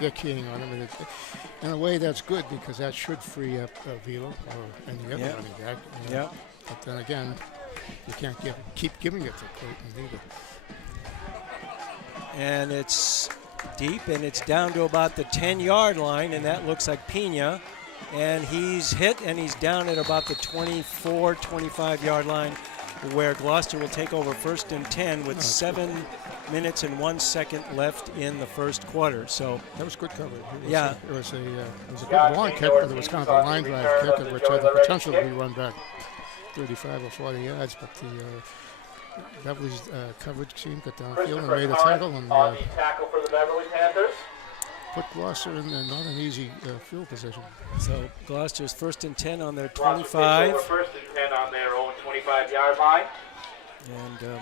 they're keying on him. And in a way, that's good because that should free up Vila or any other running back. Yeah. But then again, you can't keep giving it to Clayton either. And it's deep, and it's down to about the 10-yard line, and that looks like Pena. And he's hit, and he's down at about the 24, 25-yard line, where Gloucester will take over 1st and 10 with 7 minutes and 1 second left in the first quarter. So that was good coverage. It was a good long kick, but it was kind of a line drive kick, which had the potential to be run back 35 or 40 yards. But the Beverly's coverage team got downfield and made a tackle and on the tackle for the Beverly Panthers. Put Gloucester in not an easy field position. So Gloucester's 1st and 10 on their Gloucester 25. takes over 1st and 10 on their own 25-yard line. And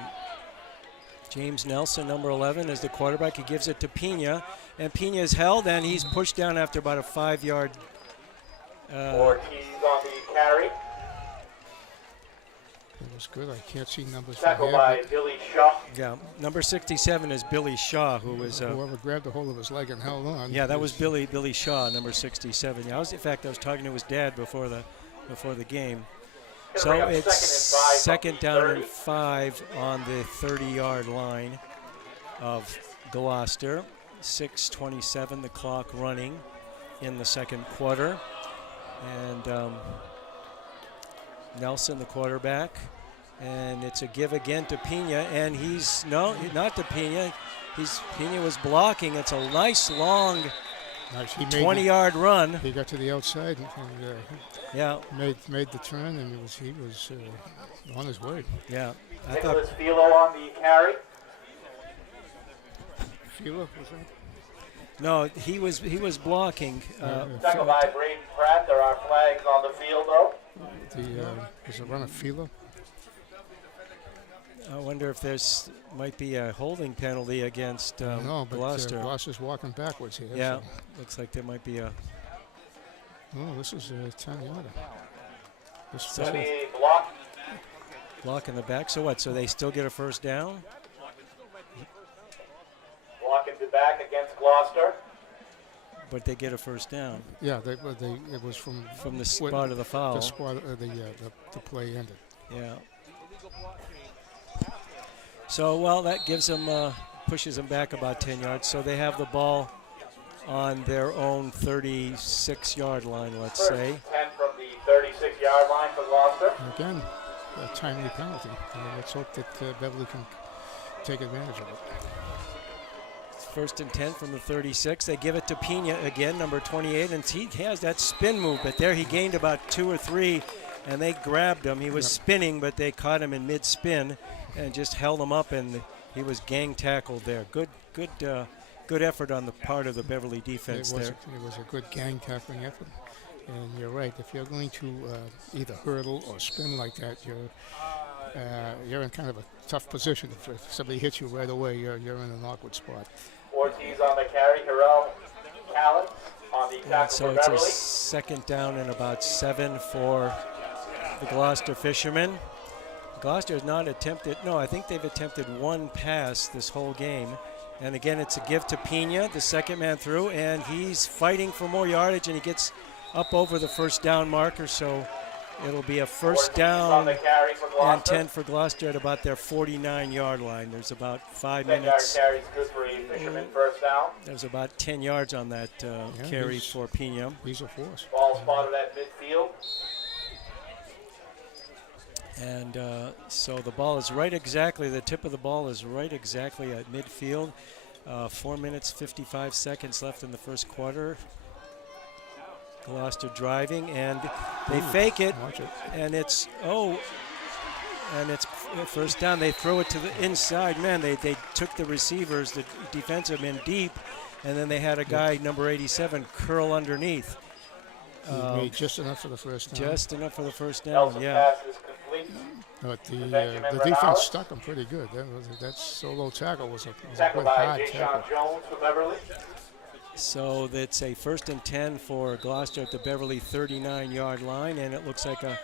James Nelson, number 11, is the quarterback. He gives it to Pena, and Pena is held, and he's pushed down after about a 5-yard. Ortiz on the carry. It was good. I can't see numbers from Tackled here. by Billy Shaw. Yeah, number 67 is Billy Shaw, who was. Whoever grabbed a hold of his leg and held on. Yeah, that was Billy Shaw, number 67. Yeah, in fact, I was talking to his dad before the game. So it's 2nd down and 5 on the 30-yard line of Gloucester. 6:27, the clock running in the second quarter. And Nelson, the quarterback. And it's a give again to Pena. And not to Pena. Pena was blocking. It's a nice, long 20-yard run. He got to the outside and made the turn, and he was on his way. Yeah. Nicholas Philo on the carry. Philo, was that? No, he was blocking. Tackled by Braden Pratt. There are flags on the field, though. Was it run of Philo? I wonder if there's might be a holding penalty against No, but Gloucester. Gloucester's walking backwards here. Yeah, So. looks like there might be a. Oh, this is a 10-yarder. So The block. block in the back. So what? So they still get a first down? Blocking the back against Gloucester. But they get a first down Yeah, it was from from the spot of the foul. the spot the play ended. Yeah. So, well, that gives them, pushes them back about 10 yards. So they have the ball on their own 36-yard line, let's say. 10 from the 36-yard line for Gloucester. Again, a timely penalty. Let's hope that Beverly can take advantage of it. It's 1st and 10 from the 36. They give it to Pena again, number 28, and he has that spin move. But there he gained about 2 or 3, and they grabbed him. He was spinning, but they caught him in mid-spin and just held him up, and he was gang tackled there. Good effort on the part of the Beverly defense there. It was a good gang tackling effort. And you're right, if you're going to either hurdle or spin like that, you're in kind of a tough position. If somebody hits you right away, you're in an awkward spot. Ortiz on the carry. Harrell Callan on the tackle So for it's a Beverly. 2nd down and about 7 for the Gloucester Fishermen. Gloucester has not attempted, no, I think they've attempted one pass this whole game. And again, it's a give to Pena, the second man through, and he's fighting for more yardage, and he gets up over the first down marker, so it'll be a first down and 10 for Gloucester at about their 49-yard line. There's about 5 minutes. Carry's good for a Fisherman first down. There's about 10 yards on that carry for Pena. He's a force. Ball spotted at midfield. And so the ball is right exactly, the tip of the ball is right exactly at midfield. 4 minutes, 55 seconds left in the first quarter. Gloucester driving, and they fake it, and it's first down. They throw it to the inside. Man, they took the receivers, the defensive men deep, and then they had a guy, number 87, curl underneath. He made just enough for the first down. Just enough for the first down, yeah. Pass is complete. But the defense stuck him pretty good. That solo tackle was a Tackled good by hard Jay tackle. Jones for Beverly. So that's a 1st and 10 for Gloucester at the Beverly 39-yard line, and it looks like a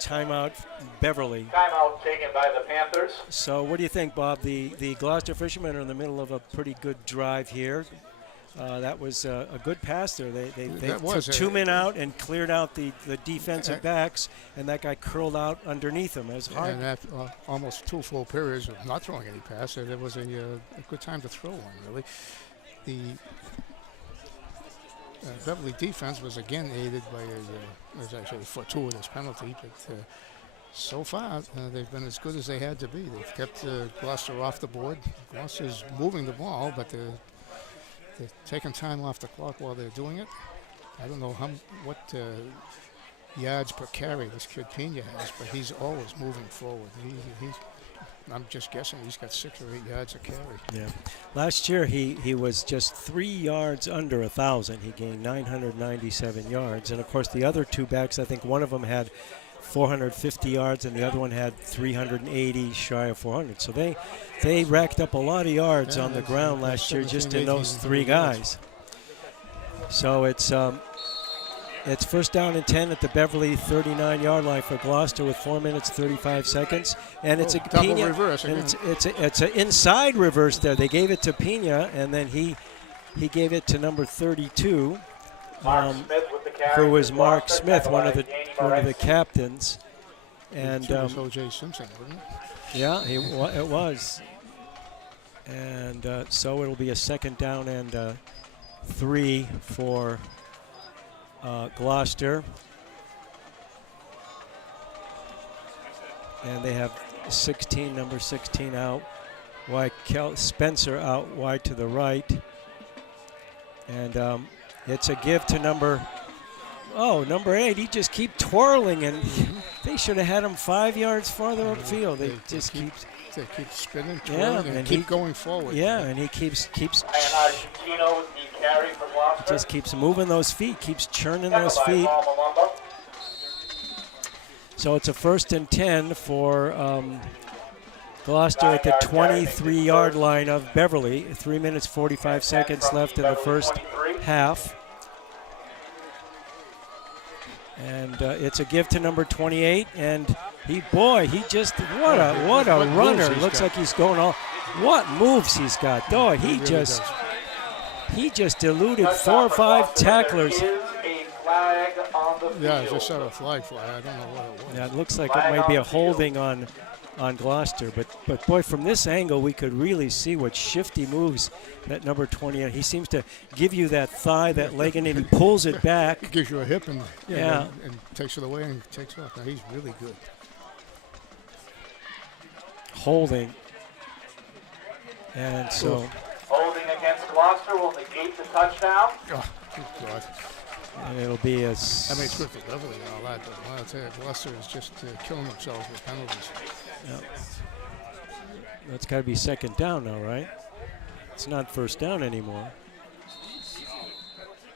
timeout Beverly. Timeout taken by the Panthers. So what do you think, Bob? The Gloucester Fishermen are in the middle of a pretty good drive here. That was a good pass there. They took 2 men out and cleared out the defensive backs, and that guy curled out underneath him. It was hard. And after almost 2 full periods of not throwing any pass, it was a good time to throw one, really. The Beverly defense was again aided by it was actually a fortuitous penalty, but so far they've been as good as they had to be. They've kept Gloucester off the board. Gloucester's moving the ball, but they're taking time off the clock while they're doing it. I don't know what yards per carry this kid Pena has, but he's always moving forward. I'm just guessing he's got 6 or 8 yards a carry. Yeah. Last year he was just 3 yards under 1,000. He gained 997 yards, and of course the other 2 backs, I think one of them had 450 yards and the other one had 380, shy of 400. So they racked up a lot of yards on the ground last year just in those 3 guys. So it's 1st down and 10 at the Beverly 39-yard line for Gloucester with 4 minutes 35 seconds, and it's a Pena reverse, and it's an inside reverse there. They gave it to Pena, and then he gave it to number 32. Who was Mark Smith, one of the captains, and O.J. Simpson, wasn't it? Yeah, it was, and so it'll be a 2nd down and 3 for Gloucester, and they have number 16 out wide, Spencer out wide to the right, and it's a give to number 8. He just keep twirling, and they should have had him 5 yards farther upfield. They just keep spinning, twirling, and keep going forward. Yeah, and he keeps just keeps moving those feet, keeps churning those feet. So it's a 1st and 10 for Gloucester at the 23-yard line of Beverly. 3 minutes 45 seconds left in the first half. And it's a give to number 28, and he just what a runner! Looks like he's going all. What moves he's got, though. He just eluded 4 or 5 tacklers. Yeah, I just saw a flag fly. I don't know what it was. Yeah, it looks like it might be a holding on Gloucester, but boy, from this angle we could really see what shifty moves that number 20. He seems to give you that thigh, that leg, and then he pulls it back. Gives you a hip and yeah, and takes it away and takes off. Now he's really good. Holding, and so holding against Gloucester will negate the touchdown. Oh, good God. And it'll be a. I mean, it's good for Beverly and all that, but I'll tell you, Gloucester is just killing themselves with penalties. Yep. That's got to be 2nd down now, right? It's not 1st down anymore.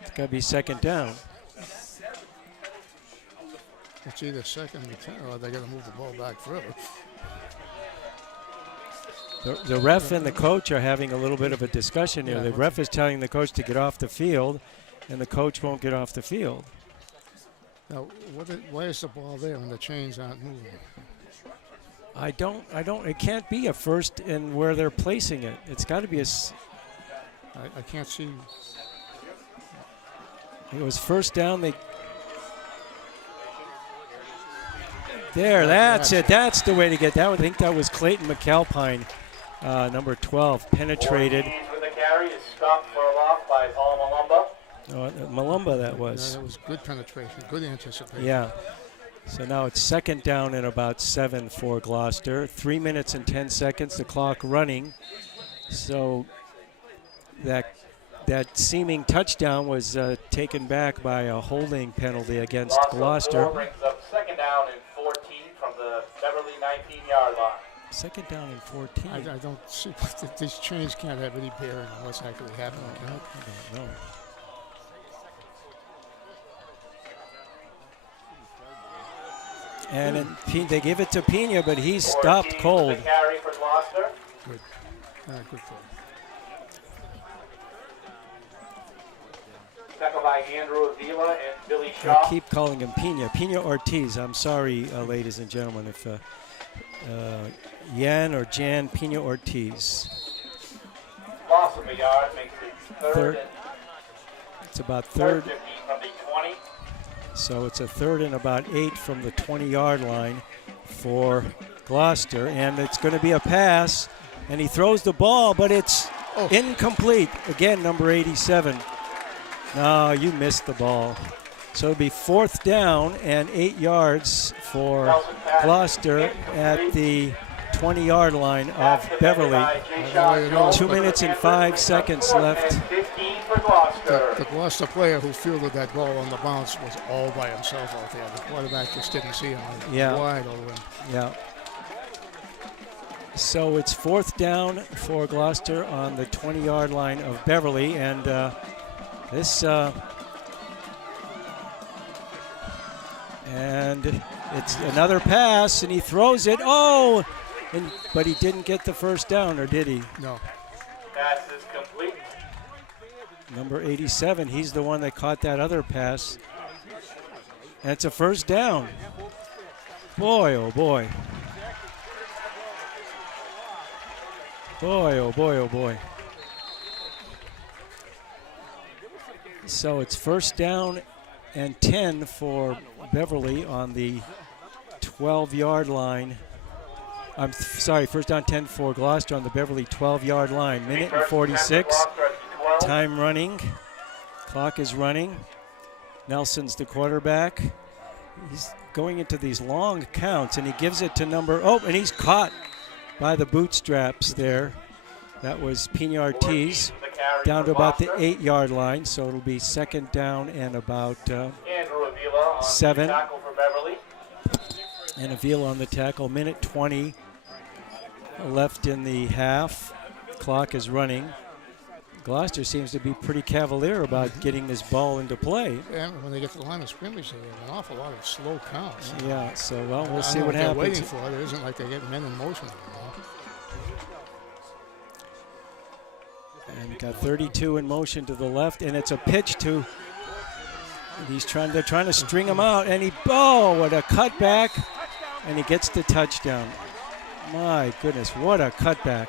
It's got to be 2nd down. It's either 2nd or 10, or they got to move the ball back further. The ref and the coach are having a little bit of a discussion here. The ref is telling the coach to get off the field, and the coach won't get off the field. Now, why is the ball there and the chains aren't moving? It can't be a first in where they're placing it. It's got to be I can't see. It was first down. That's it. That's the way to get that. I think that was Clayton McAlpine, number 12, penetrated. With the carry is stopped for a loss by Paul Malumba. Malumba, that was. That was good penetration, good anticipation. Yeah. So now it's second down and about 7 for Gloucester. 3 minutes and 10 seconds, the clock running. So that seeming touchdown was taken back by a holding penalty against Gloucester. Brings up second down and 14 from the Beverly 19-yard line. Second down and 14. I don't see. These chains can't have any bearing on what's actually happening. I don't know. And they give it to Pena, but he's stopped cold. The carry for Gloucester. Good. Good play. Tackled by Andrew Avila and Billy Shaw. I keep calling him Pena. Pena Ortiz. I'm sorry, ladies and gentlemen, if Jan or Jan Pena Ortiz. Loss of a yard makes it third. It's about third. 15 from the 20. So it's a third and about 8 from the 20-yard line for Gloucester. And it's going to be a pass. And he throws the ball, but it's incomplete. Again, number 87. No, you missed the ball. So it'll be fourth down and 8 yards for Gloucester at the 20-yard line of Beverly. 2 minutes and 5 seconds left. The Gloucester player who fielded that ball on the bounce was all by himself out there. The quarterback just didn't see him. Wide open. Yeah. So it's fourth down for Gloucester on the 20-yard line of Beverly, and and it's another pass, and he throws it. But he didn't get the first down, or did he? No. Pass is complete. Number 87, he's the one that caught that other pass. And it's a first down. Boy, oh boy. Boy, oh boy, oh boy. So it's first down and 10 for Beverly on the 12-yard line. I'm sorry, first down 10 for Gloucester on the Beverly 12-yard line. Minute and 46. Time running. Clock is running. Nelson's the quarterback. He's going into these long counts, and he gives it to and he's caught by the bootstraps there. That was Pena Ortiz. Down to about the 8-yard line, so it'll be second down and about 7. And Avila on the tackle. Minute 20 left in the half. Clock is running. Gloucester seems to be pretty cavalier about getting this ball into play. And when they get to the line of scrimmage, they have an awful lot of slow counts. Yeah, so we'll see what happens. Waiting for it. It isn't like they get men in motion. And got 32 in motion to the left, and it's a pitch to. They're trying to string him out, and what a cutback, and he gets the touchdown. My goodness, what a cutback!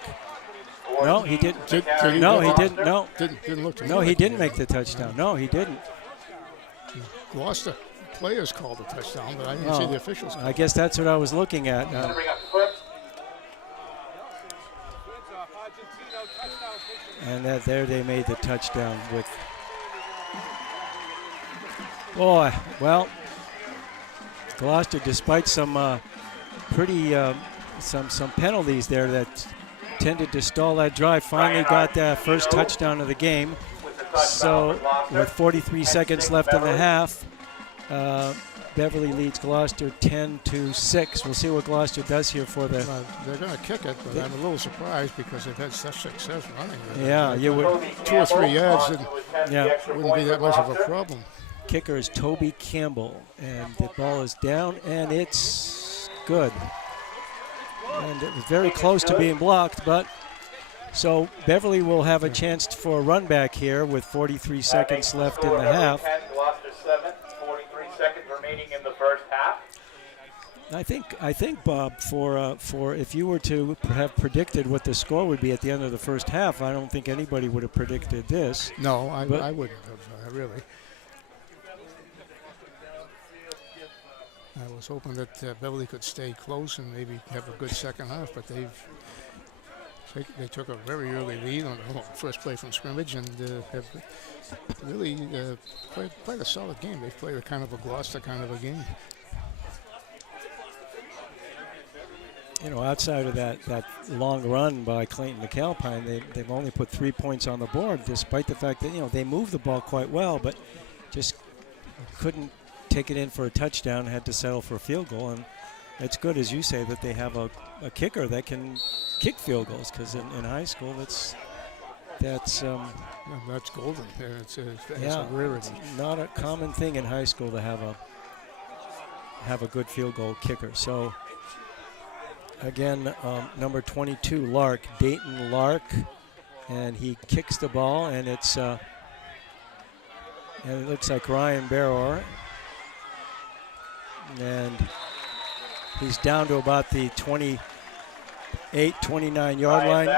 No, he didn't. No, he didn't. No, didn't look. No, he didn't make the touchdown. No, he didn't. Gloucester players called the touchdown, but I didn't see the officials. I guess that's what I was looking at. And there they made the touchdown with. Boy, well, Gloucester, despite some pretty some penalties there that tended to stall that drive, finally got that first touchdown of the game. So with 43 seconds left in the half, Beverly leads Gloucester 10-6. We'll see what Gloucester does here for the. They're going to kick it, but I'm a little surprised because they've had such success running. Yeah, you would. 2 or 3 yards, wouldn't be that much of a problem. Kicker is Toby Campbell, and the ball is down, and it's good. And it was very close to being blocked, but so Beverly will have a chance for a run back here with 43 seconds left in the half. seconds remaining in the first half. I think Bob, for if you were to have predicted what the score would be at the end of the first half, I don't think anybody would have predicted this. No, I wouldn't have, really. I was hoping that Beverly could stay close and maybe have a good second half, but they took a very early lead on the first play from scrimmage and have really played a solid game. They've played a kind of a Gloucester kind of a game. You know, outside of that long run by Clayton McAlpine, they've only put 3 points on the board, despite the fact that, you know, they moved the ball quite well, but just couldn't take it in for a touchdown, had to settle for a field goal. And it's good, as you say, that they have a kicker that can kick field goals, because in high school, that's golden. It's a rarity. It's not a common thing in high school to have a good field goal kicker. So again, number 22, Dayton Lark, and he kicks the ball, and it looks like Ryan Barrower, and he's down to about the 29 yard line.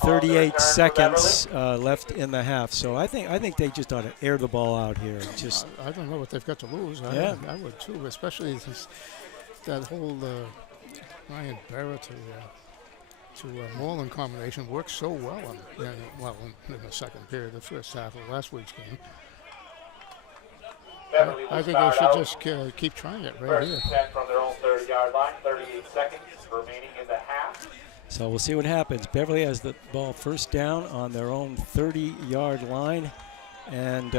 38 seconds left in the half, so I think they just ought to air the ball out here. Just I don't know what they've got to lose. Yeah. I would too, especially since that whole Ryan Barrett to Moreland combination worked so well in the second period, the first half of last week's game. I think they should just keep trying it right here. 10 from their own 30-yard line, 38 seconds remaining in the half. So we'll see what happens. Beverly has the ball first down on their own 30-yard line, and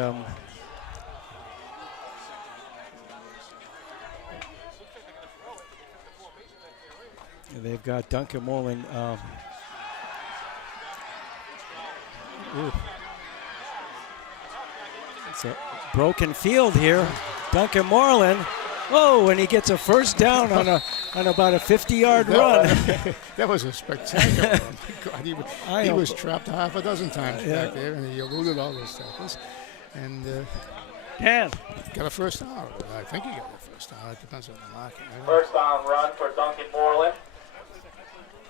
they've got Duncan Moreland. It's a broken field here. Duncan Moreland. Whoa, and he gets a first down on about a 50-yard run. That was a spectacular run. God, he was trapped half a dozen times back there, and he eluded all those tackles. And got a first down. I think he got a first down. It depends on the market. First down run for Duncan Moreland.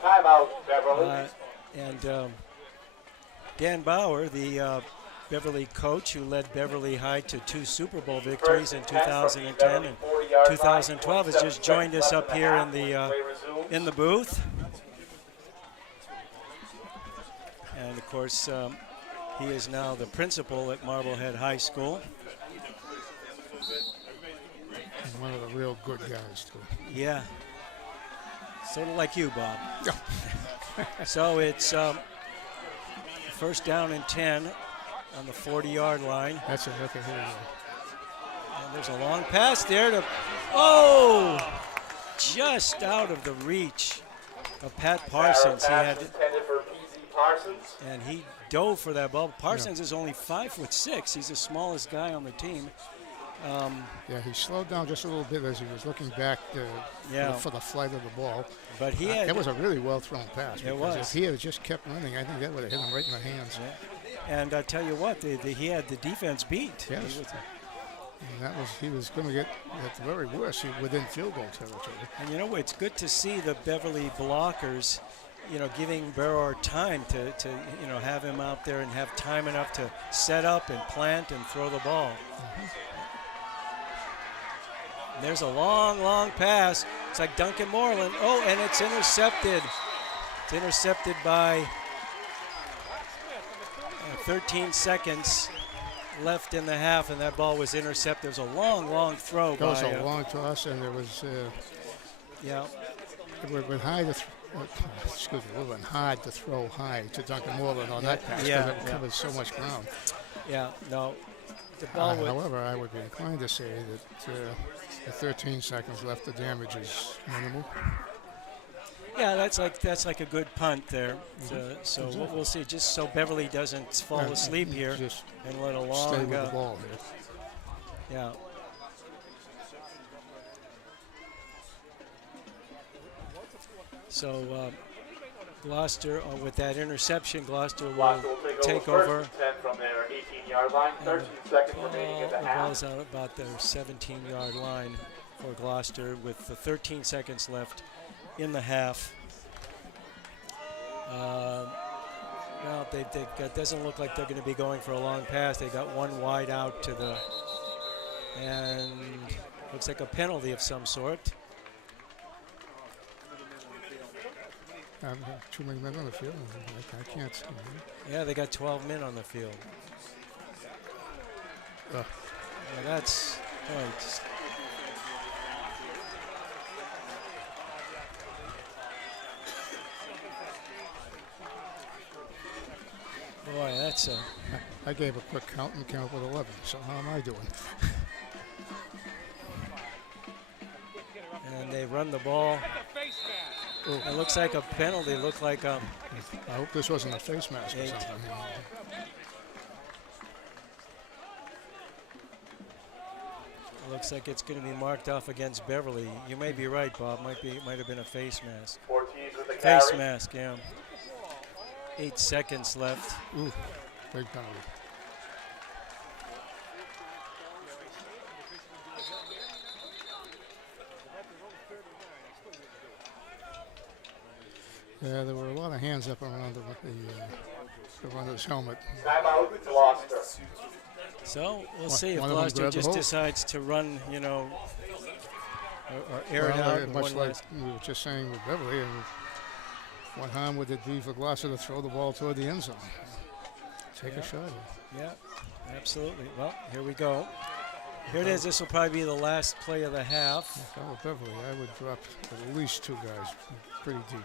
Timeout, Beverly. And Dan Bauer, the Beverly coach who led Beverly High to 2 Super Bowl victories in 2010 and 2012, has just joined us up here in the booth. And of course, he is now the principal at Marblehead High School. And one of the real good guys too. Yeah. Sort of like you, Bob. So it's first down and 10 on the 40-yard line. That's it. Okay, here we go. And there's a long pass there to, just out of the reach of Pat Parsons. And he dove for that ball. Parsons is only 5'6". He's the smallest guy on the team. He slowed down just a little bit as he was looking back for the flight of the ball. But it was a really well thrown pass. It was. If he had just kept running, I think that would have hit him right in the hands. Yeah. And I tell you what, he had the defense beat. Yes. And he was going to get, at the very worst, within field goal territory. And you know, it's good to see the Beverly blockers, giving Barrower time to have him out there and have time enough to set up and plant and throw the ball. There's a long, long pass. It's like Duncan Moreland. Oh, and it's intercepted. It's intercepted by 13 seconds left in the half, and that ball was intercepted. There's a long, long throw. That was a long toss, and there was it would have been hard to throw high to Duncan Moreland on that pass because it covered so much ground. Yeah, no. The ball however, I would be inclined to say that the 13 seconds left, the damage is minimal. Yeah, that's like a good punt there. So we'll see. Just so Beverly doesn't fall asleep here and let a long stay with the ball here. Yeah. So Gloucester, with that interception, Gloucester will Gloucester will take take over over. first and 10 from their 18-yard line. 13 seconds remaining at the The half. ball's out about their 17-yard line for Gloucester with the 13 seconds left in the half. Well, doesn't look like they're going to be going for a long pass. They got one wide out to the, and looks like a penalty of some sort. Too many men on the field. I can't see. Yeah, they got 12 men on the field. Well, that's right. Boy, that's a... I gave a quick count and came up with 11, so how am I doing? And they run the ball. It looks like a penalty. It looked like I hope this wasn't a face mask or something. It looks like it's going to be marked off against Beverly. You may be right, Bob. Might have been a face mask. Ortiz with the Face carry. mask, yeah. 8 seconds left. Ooh, big penalty. Yeah, there were a lot of hands up around around his helmet. Timeout, Gloucester. So we'll see if one of them Gloucester grabbed the just hole. decides to run, you know, or air it Well, out. in much one like last- we were just saying with Beverly, and what harm would it be for Gloucester to throw the ball toward the end zone? Take a shot. Yeah, absolutely. Well, here we go. Here it is. This will probably be the last play of the half. If I were Beverly, I would drop at least 2 guys pretty deep.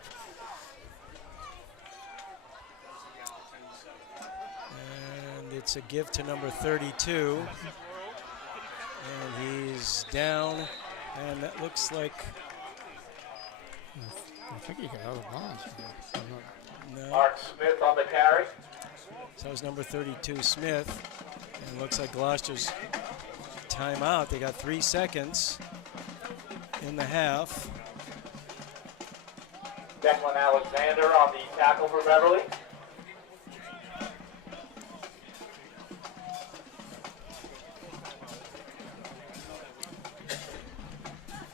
And it's a give to number 32. And he's down. And that looks like, I think he got out of bounds. no. Mark Smith on the carry. So it's number 32, Smith. And it looks like Gloucester's timeout. They got 3 seconds in the half. Declan Alexander on the tackle for Beverly.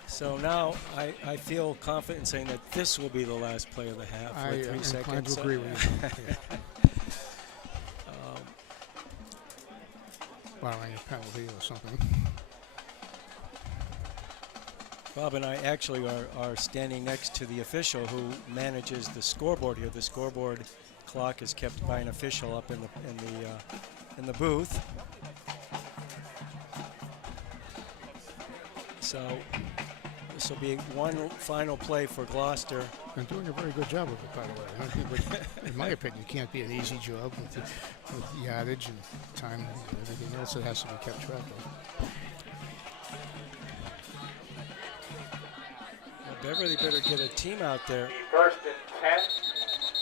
So now I feel confident in saying that this will be the last play of the half. I with 3 am inclined seconds. to agree with you. Barring a penalty or something. Bob and I actually are standing next to the official who manages the scoreboard here. The scoreboard clock is kept by an official up in the booth. So this will be one final play for Gloucester. And doing a very good job of it, by the way. I don't think, in my opinion, it can't be an easy job with yardage and time and everything else that has to be kept track of. Well, Beverly better get a team out there. First and 10.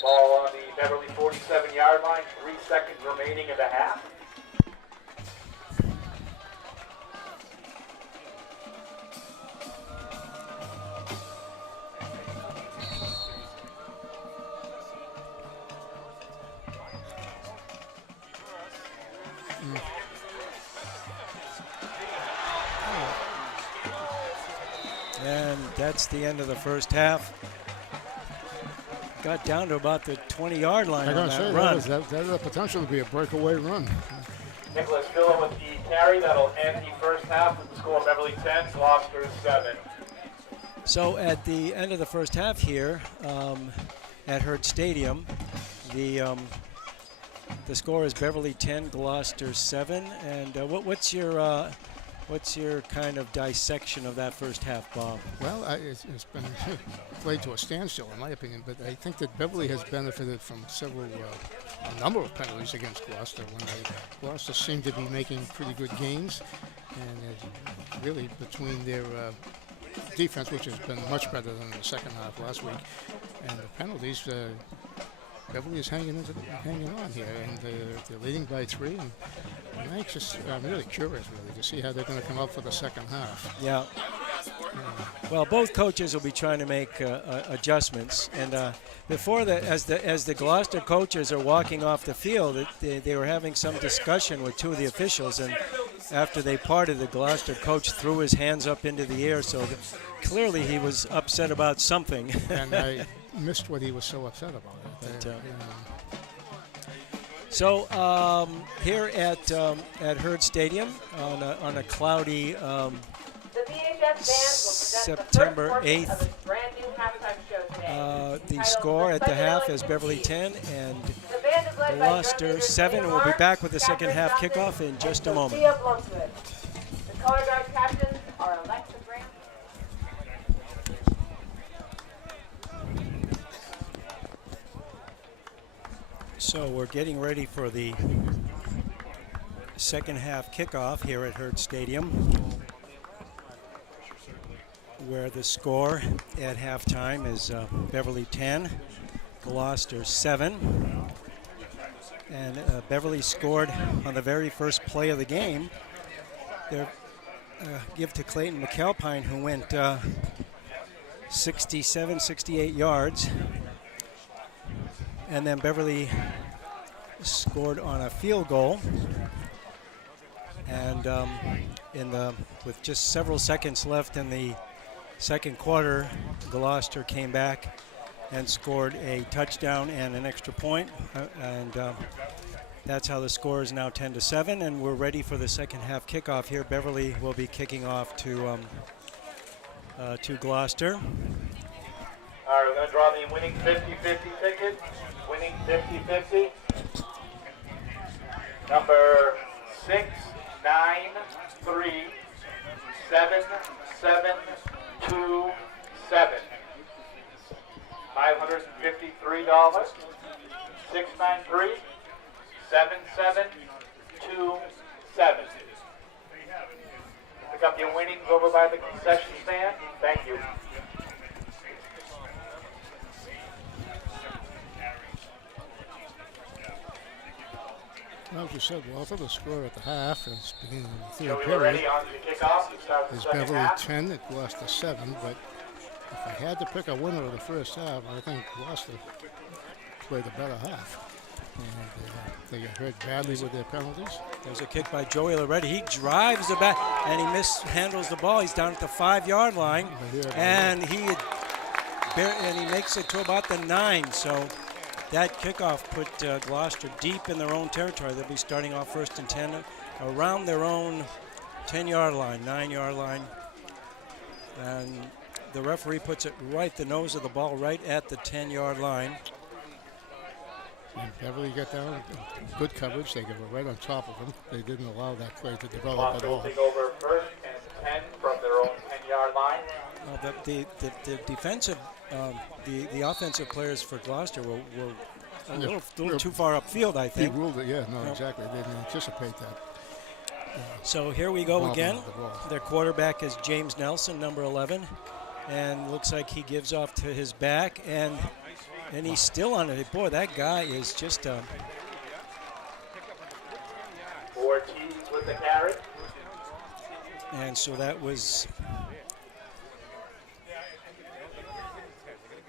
Ball on the Beverly 47-yard line. 3 seconds remaining in the half. And that's the end of the first half. Got down to about the 20-yard line I on gotta say, that run. that has the potential to be a breakaway run. Nicholas Villa with the carry. That'll end the first half with the score Beverly 10, Gloucester 7. So at the end of the first half here at Hurd Stadium, the score is Beverly 10, Gloucester 7. And what's your kind of dissection of that first half, Bob? Well, it's been played to a standstill, in my opinion, but I think that Beverly has benefited from a number of penalties against Gloucester when Gloucester seemed to be making pretty good gains, and really between their defense, which has been much better than the second half last week, and the penalties, Beverly is hanging on here, and they're leading by 3. And I'm really curious, really, to see how they're going to come up for the second half. Yeah. Well, both coaches will be trying to make adjustments. And before that, as the Gloucester coaches are walking off the field, they were having some discussion with two of the officials. And after they parted, the Gloucester coach threw his hands up into the air. So clearly he was upset about something. And I missed what he was so upset about. So here at Hurd Stadium on a cloudy The VHS band will present September the first portion 8th. of its brand new halftime show today. The Titled score at the half Psychedelic is Beverly Disease. 10 and The band is led by Gloucester drum 7, and we'll be back with the second half kickoff in just a moment. The color guard captains are Alexa Graham. So we're getting ready for the second half kickoff here at Hurd Stadium, where the score at halftime is Beverly 10, Gloucester 7. And Beverly scored on the very first play of the game. Their give to Clayton McAlpine, who went 67, 68 yards. And then Beverly scored on a field goal. And with just several seconds left in the second quarter, Gloucester came back and scored a touchdown and an extra point. That's how the score is now 10-7, and we're ready for the second half kickoff here. Beverly will be kicking off to Gloucester. All right, we're going to draw the winning 50-50 ticket. Winning 50-50. Number 6937727. $553. 6937727. Pick up your winnings over by the concession stand. Thank you. As you said, Walter, the score at the half is beginning of the So third we were period ready on the kickoff to start the is second Beverly half. 10 at Gloucester 7, but if I had to pick a winner of the first half, I think Gloucester played the better half. And they got hurt badly with their penalties. There's a kick by Joey Loretti. He drives the back and he mishandles the ball. He's down at the 5-yard line, and he makes it to about the 9. So that kickoff put Gloucester deep in their own territory. They'll be starting off 1st and 10 around their own 10-yard line, 9-yard line. And the referee puts it right the nose of the ball, right at the 10-yard line. And Beverly got down, good coverage. They got right on top of them. They didn't allow that play to develop at Gloucester will all. take over 1st and 10 from their own 10-yard line. The defensive, the offensive players for Gloucester were a little too far upfield, I He think. ruled it, yeah, no, exactly. They didn't anticipate that. So here we go again. The ball. Their quarterback is James Nelson, number 11, and looks like he gives off to his back, and he's still on it. Boy, that guy is just Ortiz with the carry. and so that was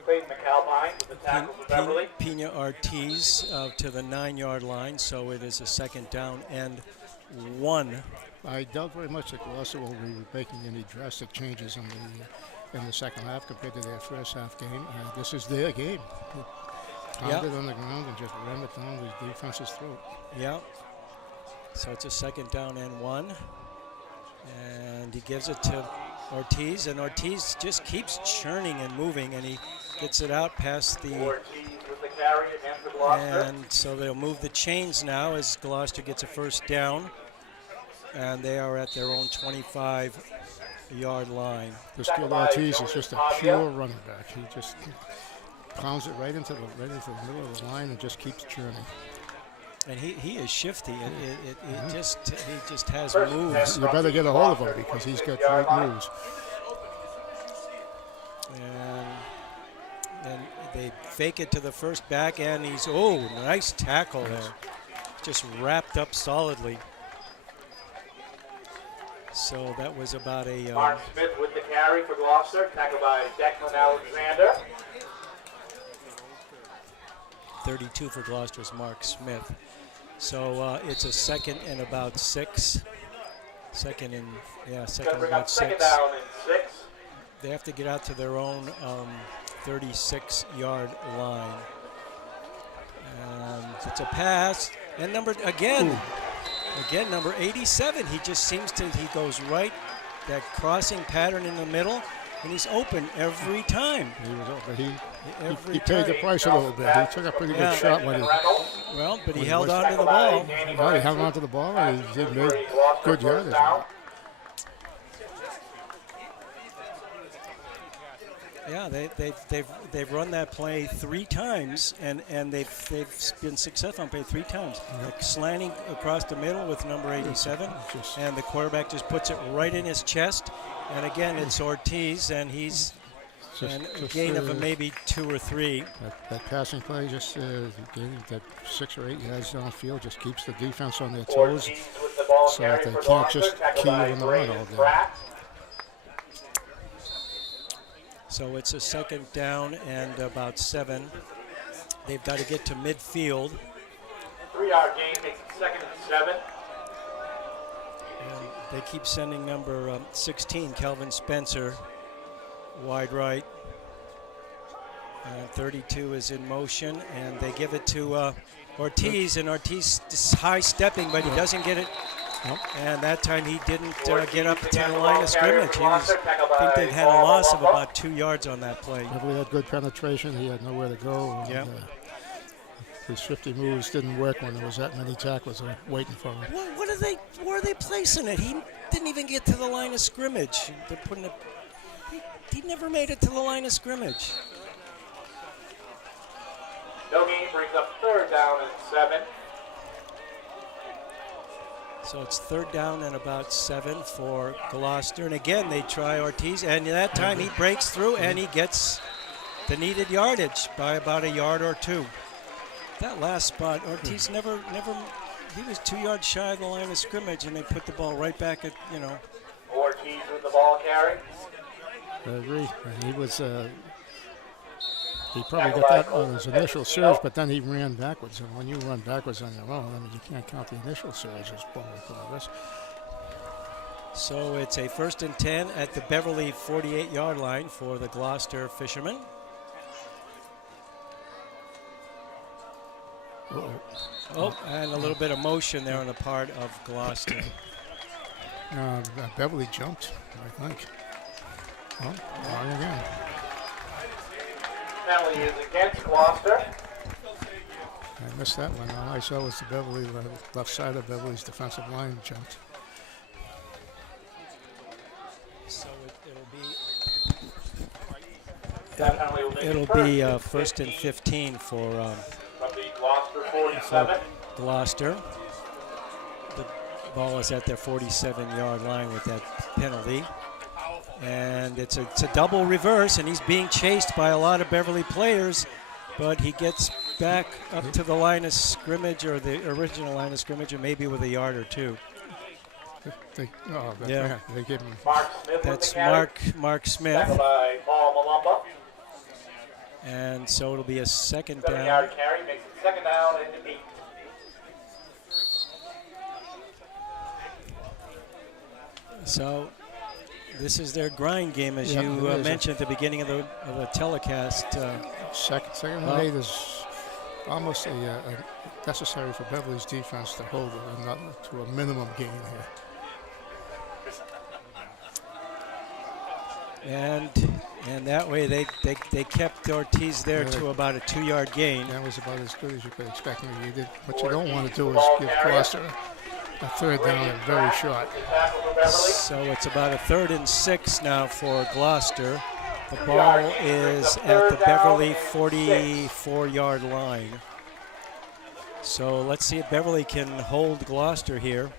Clayton McAlpine with the tackle for Beverly. Pina Ortiz to the 9-yard line, so it is a 2nd down and 1. I doubt very much that Gloucester will be making any drastic changes in the second half compared to their first half game. This is their game. Pound it on the ground and just ram it down the defense's throat. Yeah. So it's a 2nd down and 1. And he gives it to Ortiz, and Ortiz just keeps churning and moving, and he gets it out past the... Ortiz with the carry against the Gloucester. And so they'll move the chains now as Gloucester gets a 1st down. And they are at their own 25-yard line. This kid Ortiz is just a pure running back. He just pounds it right into the middle of the line and just keeps churning. And he is shifty. He just has moves. You better get a hold of him because he's got great moves. And they fake it to the first back, and he's, nice tackle there. Just wrapped up solidly. So that was about a Mark Smith with the carry for Gloucester, tackled by Declan Alexander. 32 for Gloucester's Mark Smith. So it's a second and about 6. Second and about 6. Second down and 6. They have to get out to their own 36-yard line. And it's a pass. And number 87. He just seems to, he goes right, that crossing pattern in the middle, and he's open every time. He was open. Every He paid the time. price a little bit. He took a pretty good shot when he. Well, but he held on to the ball. Well, he held on to the ball and he made good yardage. Yeah, they've run that play 3 times, and they've been successful on play 3 times. Like slanting across the middle with number 87, and the quarterback just puts it right in his chest. And again, it's Ortiz, and he's a gain of maybe 2 or 3. That passing play just gaining that 6 or 8 yards downfield just keeps the defense on their toes, so that they can't just key in the run all day. So it's a second down and about 7. They've got to get to midfield. 3-yard gain makes it second and 7. And they keep sending number 16, Kelvin Spencer, wide right. And 32 is in motion, and they give it to Ortiz, and Ortiz is high stepping, but he doesn't get it. And that time he didn't get up to the line of scrimmage. I think they had a loss of about 2 yards on that play. Beverly had good penetration. He had nowhere to go. Yeah. His 50 moves didn't work when there was that many tackles waiting for him. Where are they placing it? He didn't even get to the line of scrimmage. They're putting it. He never made it to the line of scrimmage. No gain brings up third down and 7. So it's third down and about 7 for Gloucester. And again, they try Ortiz, and that time he breaks through and he gets the needed yardage by about a yard or 2. That last spot, Ortiz never, he was 2 yards shy of the line of scrimmage, and they put the ball right back at, Ortiz with the ball carry. I agree. He was. He probably got that on his initial surge, but then he ran backwards. And when you run backwards on your own, you can't count the initial surge as forward progress. So it's a 1st and 10 at the Beverly 48-yard line for the Gloucester Fishermen. Oh, and a little bit of motion there on the part of Gloucester. Beverly jumped, I think. Oh, wrong again. Penalty is against Gloucester. I missed that one. All I saw was the Beverly left side of Beverly's defensive line jumped. So It'll be 1st and 15 for from the Gloucester 47. Gloucester. The ball is at their 47-yard line with that penalty. And it's a double reverse, and he's being chased by a lot of Beverly players, but he gets back up to the line of scrimmage, or the original line of scrimmage, or maybe with a yard or 2. They gave him. Mark Smith. That's Mark Smith. Tackled by Paul Malumba. And so it'll be a second down. 7-yard carry makes it second down and 8. So this is their grind game, as you mentioned at the beginning of the telecast. Second and 8 is almost necessary for Beverly's defense to hold it, not to a minimum gain here. And that way they kept Ortiz there to about a 2-yard gain. That was about as good as you could expect. What you don't want to do is give Gloucester a third down and very short. So it's about a 3rd and 6 now for Gloucester. The ball is at the Beverly 44-yard line. So let's see if Beverly can hold Gloucester here.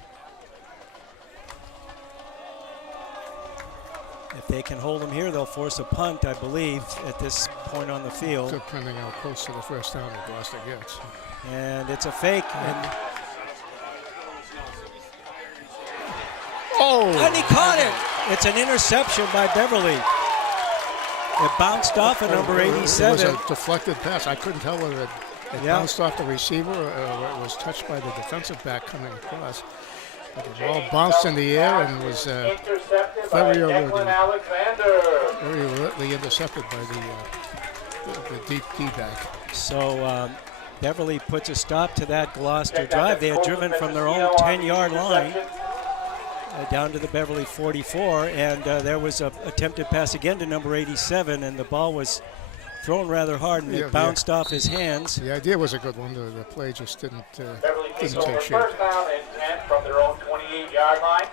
If they can hold them here, they'll force a punt, I believe, at this point on the field. Depending how close to the first down that Gloucester gets. And it's a fake. And he caught it. It's an interception by Beverly. It bounced off at number 87. It was a deflected pass. I couldn't tell whether it bounced off the receiver or it was touched by the defensive back coming across. But the ball bounced in the air and was very alertly intercepted by the deep D-back. So Beverly puts a stop to that Gloucester drive. They had driven from their own 10-yard line down to the Beverly 44, and there was an attempted pass again to number 87, and the ball was thrown rather hard, and it bounced off his hands. The idea was a good one. The play just didn't take shape. First down and 10 from their own 28-yard line.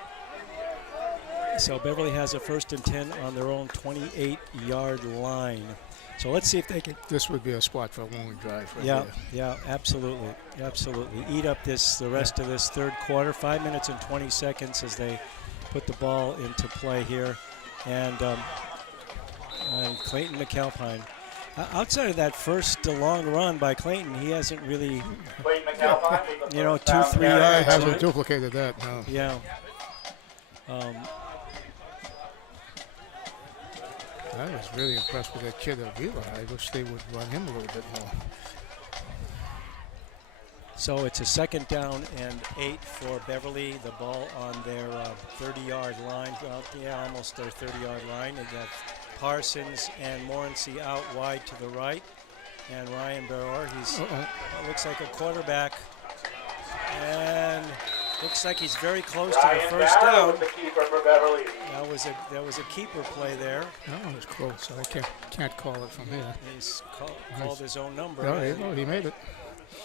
So Beverly has a 1st and 10 on their own 28-yard line. So let's see if they can. This would be a spot for a long drive. Right Yeah, there. yeah, absolutely, absolutely. Eat up the rest of this third quarter. 5 minutes and 20 seconds as they put the ball into play here, and Clayton McAlpine. Outside of that first long run by Clayton, he hasn't really, 2-3 yards. Hasn't duplicated that. No. Yeah. I was really impressed with that kid Avila. I wish they would run him a little bit more. So it's a 2nd down and 8 for Beverly. The ball on their 30-yard line. Almost their 30-yard line. They got Parsons and Morency out wide to the right. And Ryan Barrower, he's looks like a quarterback. And looks like he's very close to the first down. The keeper for Beverly. That was a keeper play there. That one was close. I can't call it from here. He's called his own number. No, he made it.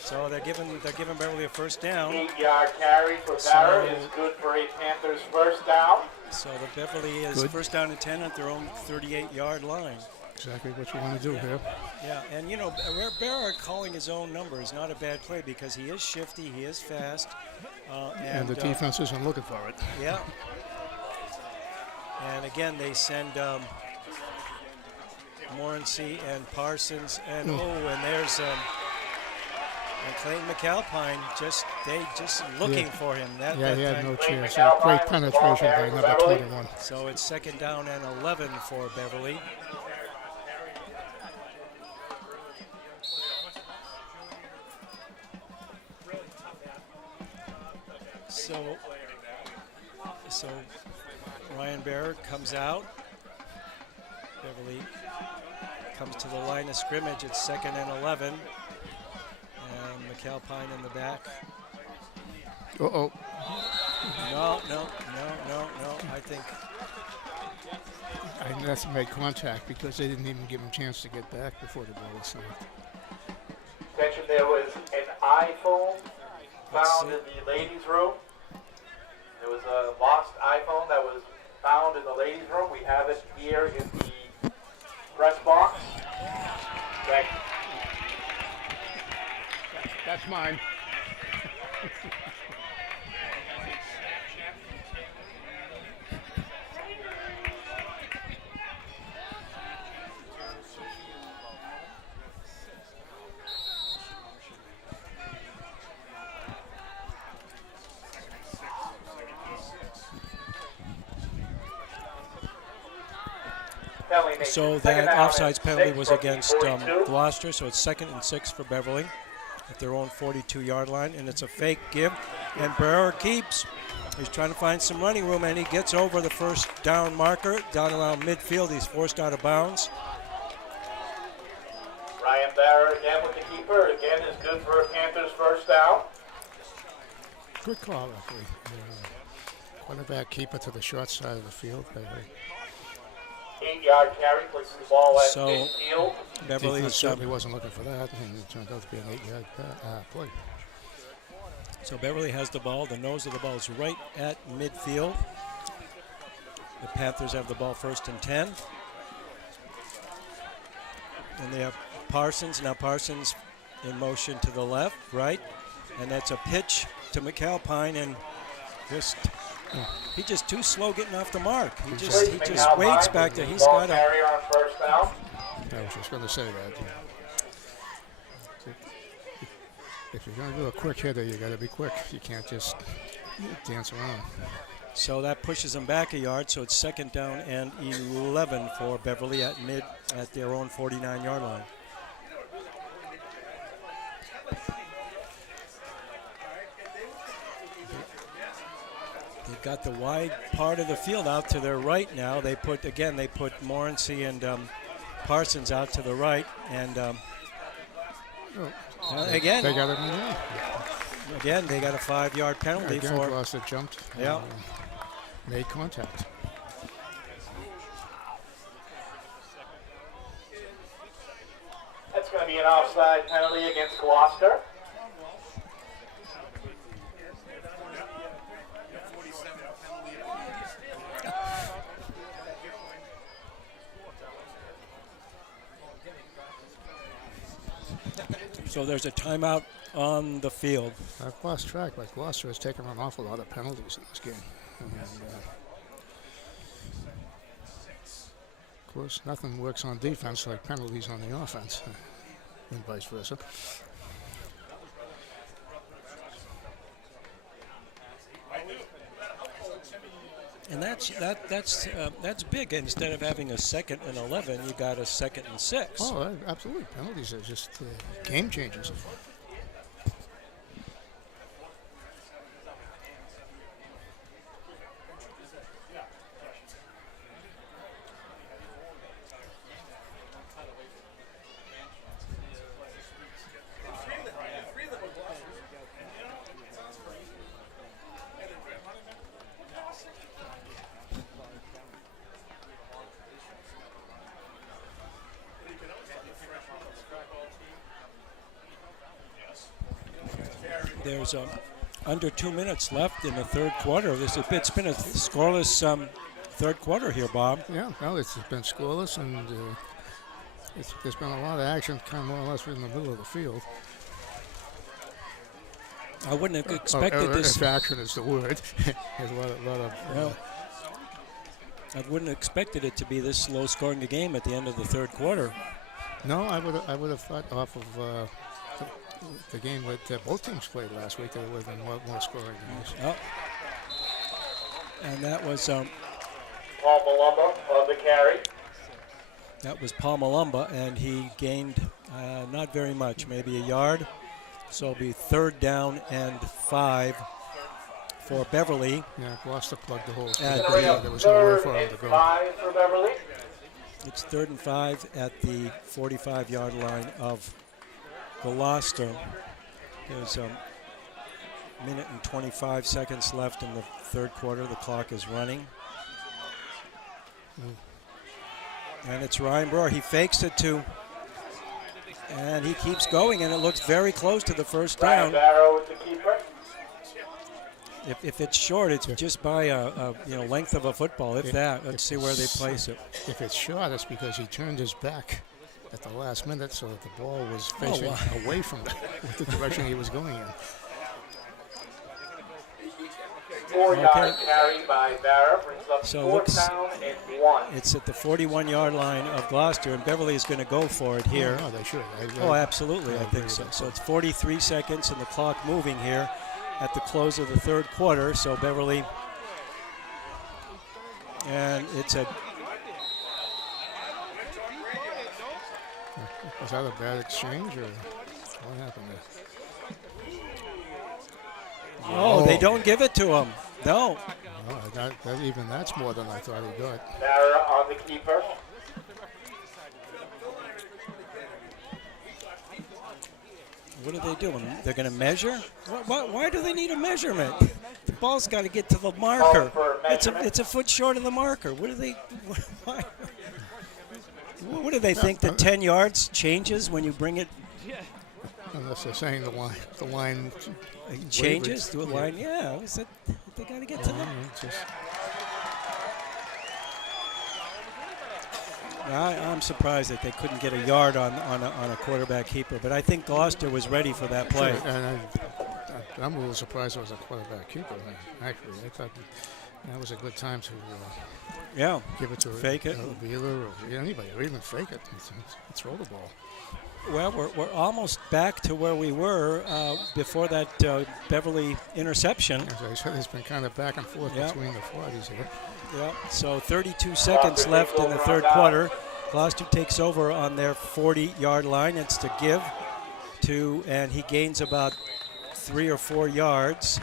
So they're giving Beverly a first down. 8-yard carry for Barrett is good for a Panthers first down. So the Beverly is first down and 10 at their own 38-yard line. Exactly what you want to do here. Yeah, and Barrett calling his own number is not a bad play because he is shifty, he is fast. And the defense isn't looking for it. Yeah. And again, they send Morency and Parsons, and there's and Clayton McAlpine just looking for him. He had no chance. Great penetration by number 21. So it's 2nd down and 11 for Beverly. So Ryan Barrett comes out. Beverly comes to the line of scrimmage. It's 2nd and 11. And McAlpine in the back. Uh-oh. No. I think that's made contact because they didn't even give him a chance to get back before the ball was snapped. Attention, there was an iPhone found in the ladies' room. There was a lost iPhone that was found in the ladies' room. We have it here in the press box. Thank you. That's mine. so. That offsides penalty was against Gloucester, so it's 2nd and 6 for Beverly at their own 42-yard line, and it's a fake give. And Barrower keeps. He's trying to find some running room, and he gets over the first down marker down around midfield. He's forced out of bounds. Ryan Barrett again with the keeper. Again is good for a Panthers first down. Good call, referee. Quarterback keeper to the short side of the field. 8-yard carry, places the ball at midfield. Beverly certainly wasn't looking for that, and it turned out to be an 8-yard play. So Beverly has the ball. The nose of the ball is right at midfield. The Panthers have the ball 1st and 10. And they have Parsons. Now Parsons in motion to the left, right. And that's a pitch to McAlpine, and he's just too slow getting off the mark. He just waits back there. He's got carry on first down. I was just going to say that. If you're going to do a quick hitter, you got to be quick. You can't just dance around. So that pushes them back a yard. So it's 2nd down and 11 for Beverly at their own 49-yard line. They've got the wide part of the field out to their right now. They put Morency and Parsons out to the right, and again they got it. Again, they got a 5-yard penalty again, for. Gloucester jumped. Yeah. Made contact. That's going to be an offside penalty against Gloucester. So there's a timeout on the field. I've lost track, but Gloucester has taken an awful lot of penalties in this game. And, of course, nothing works on defense like penalties on the offense, and vice versa. And that's big. Instead of having a 2nd and 11, you got a 2nd and 6. Oh, absolutely. Penalties are just game changers. There's under 2 minutes left in the 3rd quarter. It's been a scoreless 3rd quarter here, Bob. Yeah, well, it's been scoreless, and there's been a lot of action kind of more or less in the middle of the field. I wouldn't have expected this. If action is the word. There's a lot of I wouldn't have expected it to be this low scoring a game at the end of the 3rd quarter. No, I would have thought off of the game that both teams played last week, there would have been more scoring games. Oh. And that was Paul Malumba of the carry. That was Paul Malumba, and he gained not very much, maybe a yard. So it'll be 3rd down and 5 for Beverly. Yeah, Gloucester plugged the hole. There was nowhere for him to go. 5 for Beverly. It's 3rd and 5 at the 45-yard line of Gloucester. There's a minute and 25 seconds left in the 3rd quarter. The clock is running. And it's Ryan Brewer. He fakes it and he keeps going, and it looks very close to the 1st down. Ryan Barrow with the keeper. If it's short, it's just by a length of a football, if that. Let's see where they place it. If it's short, it's because he turned his back at the last minute so that the ball was facing away from the direction he was going in. 4-yard carry by Barrow brings up So 4th down and 1. It's at the 41-yard line of Gloucester, and Beverly is going to go for it here. Oh, they should. Absolutely, I think so. So it's 43 seconds and the clock moving here at the close of the 3rd quarter. So Beverly, and it's a... Was that a bad exchange, or what happened there? Oh, they don't give it to him. No. Even that's more than I thought he got. Barrow on the keeper. What are they doing? They're going to measure? Why do they need a measurement? The ball's got to get to the marker. It's a foot short of the marker. What do they? Why? What do they think? The 10 yards changes when you bring it? Unless they're saying the line changes to a line. Yeah, they got to get to them. I'm surprised that they couldn't get a yard on a quarterback keeper, but I think Gloucester was ready for that play. And I'm a little surprised it was a quarterback keeper. Actually, I thought That was a good time to Yeah, give it to fake it. a Wheeler or anybody, or even fake it and throw the ball. Well, we're almost back to where we were before that Beverly interception. As I said, it's been kind of back and forth Yeah. between the 40s here. Yeah, so 32 seconds left in the third quarter. Gloucester takes over on their 40-yard line. It's to give to, and he gains about 3 or 4 yards.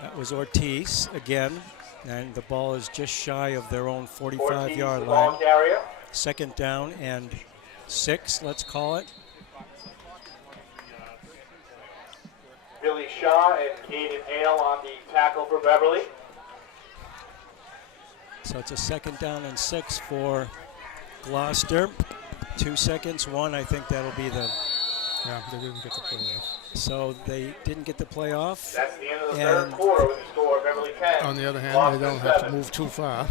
That was Ortiz again, and the ball is just shy of their own 45-yard line. Carrier. Second down and 6, let's call it. Billy Shaw and Caden Hale on the tackle for Beverly. So it's a second down and 6 for Gloucester. 2 seconds, 1, I think that'll be the... Yeah, they didn't get the play off. So they didn't get the playoff. That's the end of the third quarter with the score Beverly 10. On the other hand, Gloucester they don't have to 7. move too far.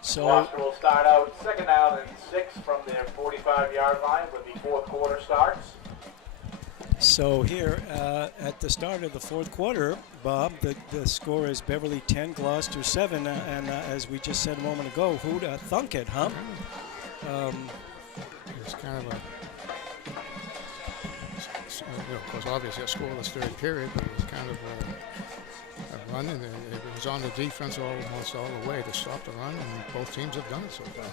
So Gloucester will start out second down and 6 from their 45-yard line when the fourth quarter starts. So here at the start of the fourth quarter, Bob, the score is Beverly 10, Gloucester 7, and as we just said a moment ago, who'd thunk it, huh? It's kind of a, of course, obviously a scoreless third period, but it was kind of a run, and it was on the defense almost all the way to stop the run, and both teams have done it so far.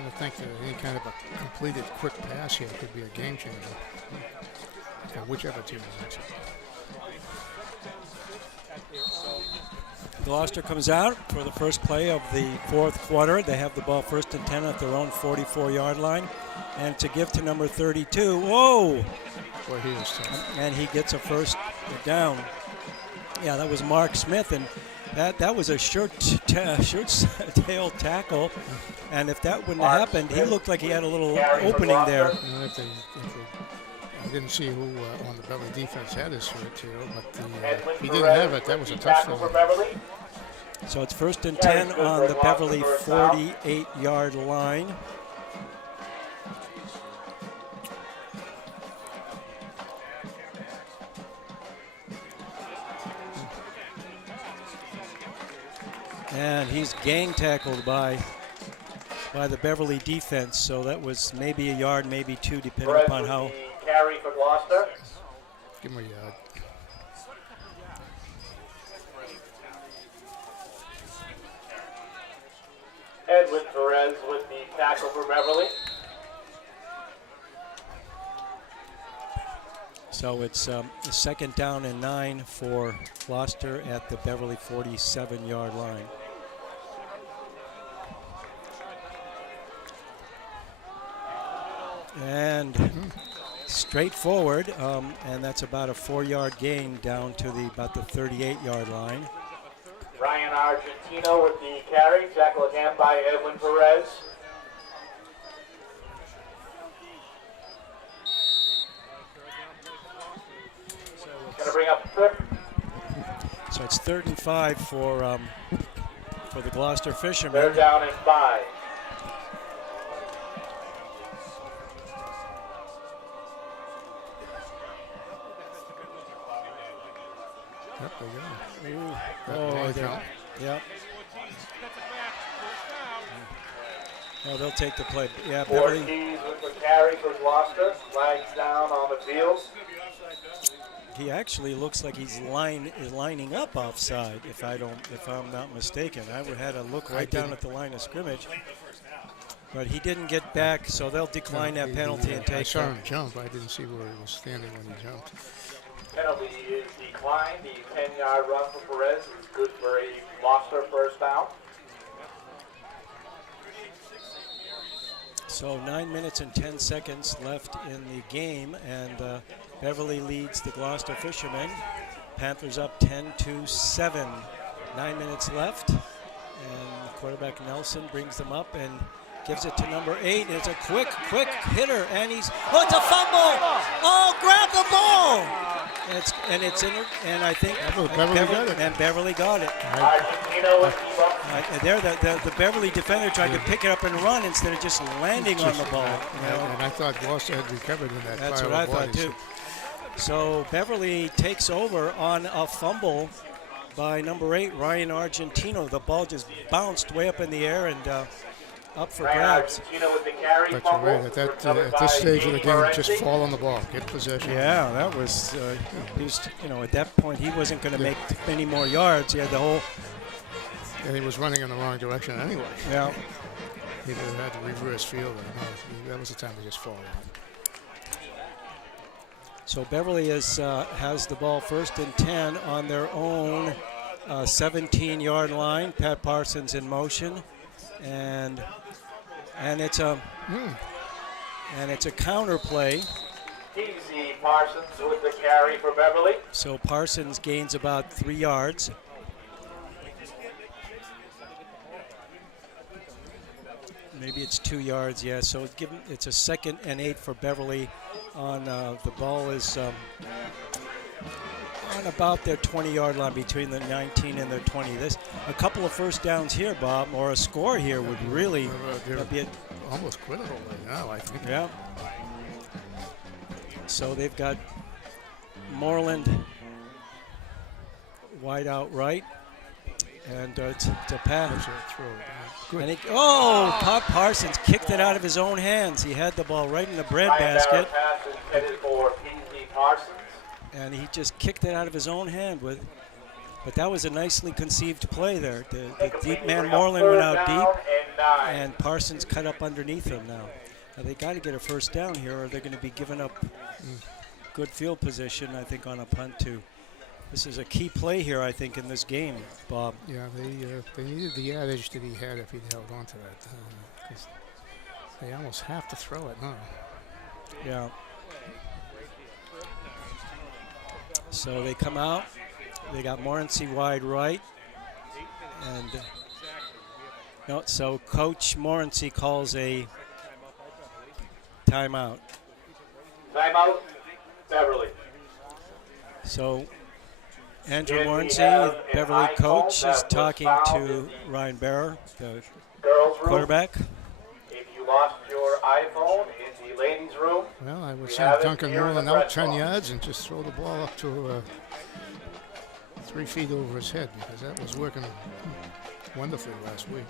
I think that any kind of a completed quick pass here could be a game changer for whichever team is actually. Gloucester comes out for the first play of the fourth quarter. They have the ball first and 10 at their own 44-yard line. And to give to number 32, whoa! Boy, he is tough. And he gets a first down. Yeah, that was Mark Smith, and that was a short-tailed tackle. And if that wouldn't have happened, he looked like he had a little opening there. You know, I didn't see who on the Beverly defense had his shirt too, but if he didn't have it, that was a touchdown. So it's first and 10 on the Beverly 48-yard line. And he's gang tackled by the Beverly defense, so that was maybe a yard, maybe 2, depending upon how. Carry for Gloucester. Give him a yard. Edwin Perez with the tackle for Beverly. So it's a second down and 9 for Gloucester at the Beverly 47-yard line. And straightforward, and that's about a 4-yard gain down to about the 38-yard line. Ryan Argentino with the carry. Tackle again by Edwin Perez. Going to bring up third. So it's 3rd and 5 for the Gloucester Fishermen. They're down and 5. Yep, there you go. Oh, yep. Oh, they'll take the play. Yeah, Beverly. Ortiz with the carry for Gloucester. Flags down on the field. He actually looks like he's lining up offside. If I'm not mistaken, I would had to look right down at the line of scrimmage. But he didn't get back, so they'll decline that penalty and take. I saw him jump. I didn't see where he was standing when he jumped. Penalty is declined. The 10-yard run for Perez is good for a Gloucester first down. So 9 minutes and 10 seconds left in the game, and Beverly leads the Gloucester Fishermen Panthers up 10-7. 9 minutes left. And quarterback Nelson brings them up and gives it to number 8. And it's a quick hitter. And it's a fumble. Oh, grab the ball. And I think Beverly got it. There, the Beverly defender tried to pick it up and run instead of just landing on the ball. And I thought Gloucester had recovered in that. That's what I thought too. So Beverly takes over on a fumble by number 8, Ryan Argentino. The ball just bounced way up in the air and up for grabs. But you're right. At this stage of the game, just fall on the ball, get possession. Yeah, that was. He was, at that point, he wasn't going to make many more yards. He had the whole. And he was running in the wrong direction anyway. Yeah. He would have had to reverse field. That was the time to just fall on. So Beverly has the ball 1st and 10 on their own 17-yard line. Pat Parsons in motion, and it's a counter play. Easy Parsons with the carry for Beverly. So Parsons gains about 3 yards. Maybe it's 2 yards, yeah. So it's a 2nd and 8 for Beverly. On the ball is on about their 20-yard line, between the 19 and their 20. A couple of first downs here, Bob, or a score here would really be almost critical right now, I think. Yeah. So they've got Moreland wide out right, and it's a pass. And Pop Parsons kicked it out of his own hands. He had the ball right in the bread basket. And he just kicked it out of his own hand. But that was a nicely conceived play there. The deep man Moreland went out deep, and Parsons cut up underneath him now. They got to get a first down here, or they're going to be giving up good field position, I think, on a punt too. This is a key play here, I think, in this game, Bob. Yeah, they needed the yardage that he had if he'd held on to that. 'Cause they almost have to throw it now. Yeah. So they come out. They got Morency wide right. And so Coach Morency calls a timeout. Timeout, Beverly. So Andrew Morency, Beverly coach, is talking to Ryan Barrer, the quarterback. If you lost your iPhone in the ladies' room, well, I would send Duncan Moreland out 10 yards and just throw the ball up to 3 feet over his head, because that was working wonderfully last week.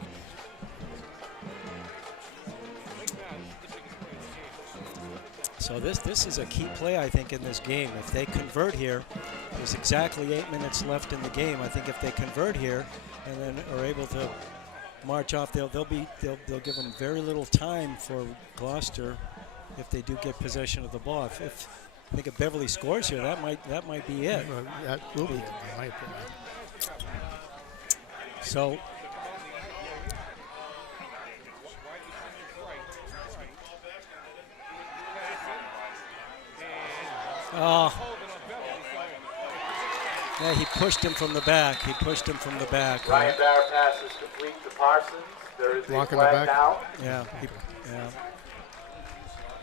So this is a key play, I think, in this game. If they convert here, there's exactly 8 minutes left in the game. I think if they convert here and then are able to march off, they'll give them very little time for Gloucester if they do get possession of the ball. If I think if Beverly scores here, that might be it. Well, that will be it, in my opinion. So. Oh. Yeah, he pushed him from the back. Ryan Barr passes complete to Parsons. There is block a in the flag back. down.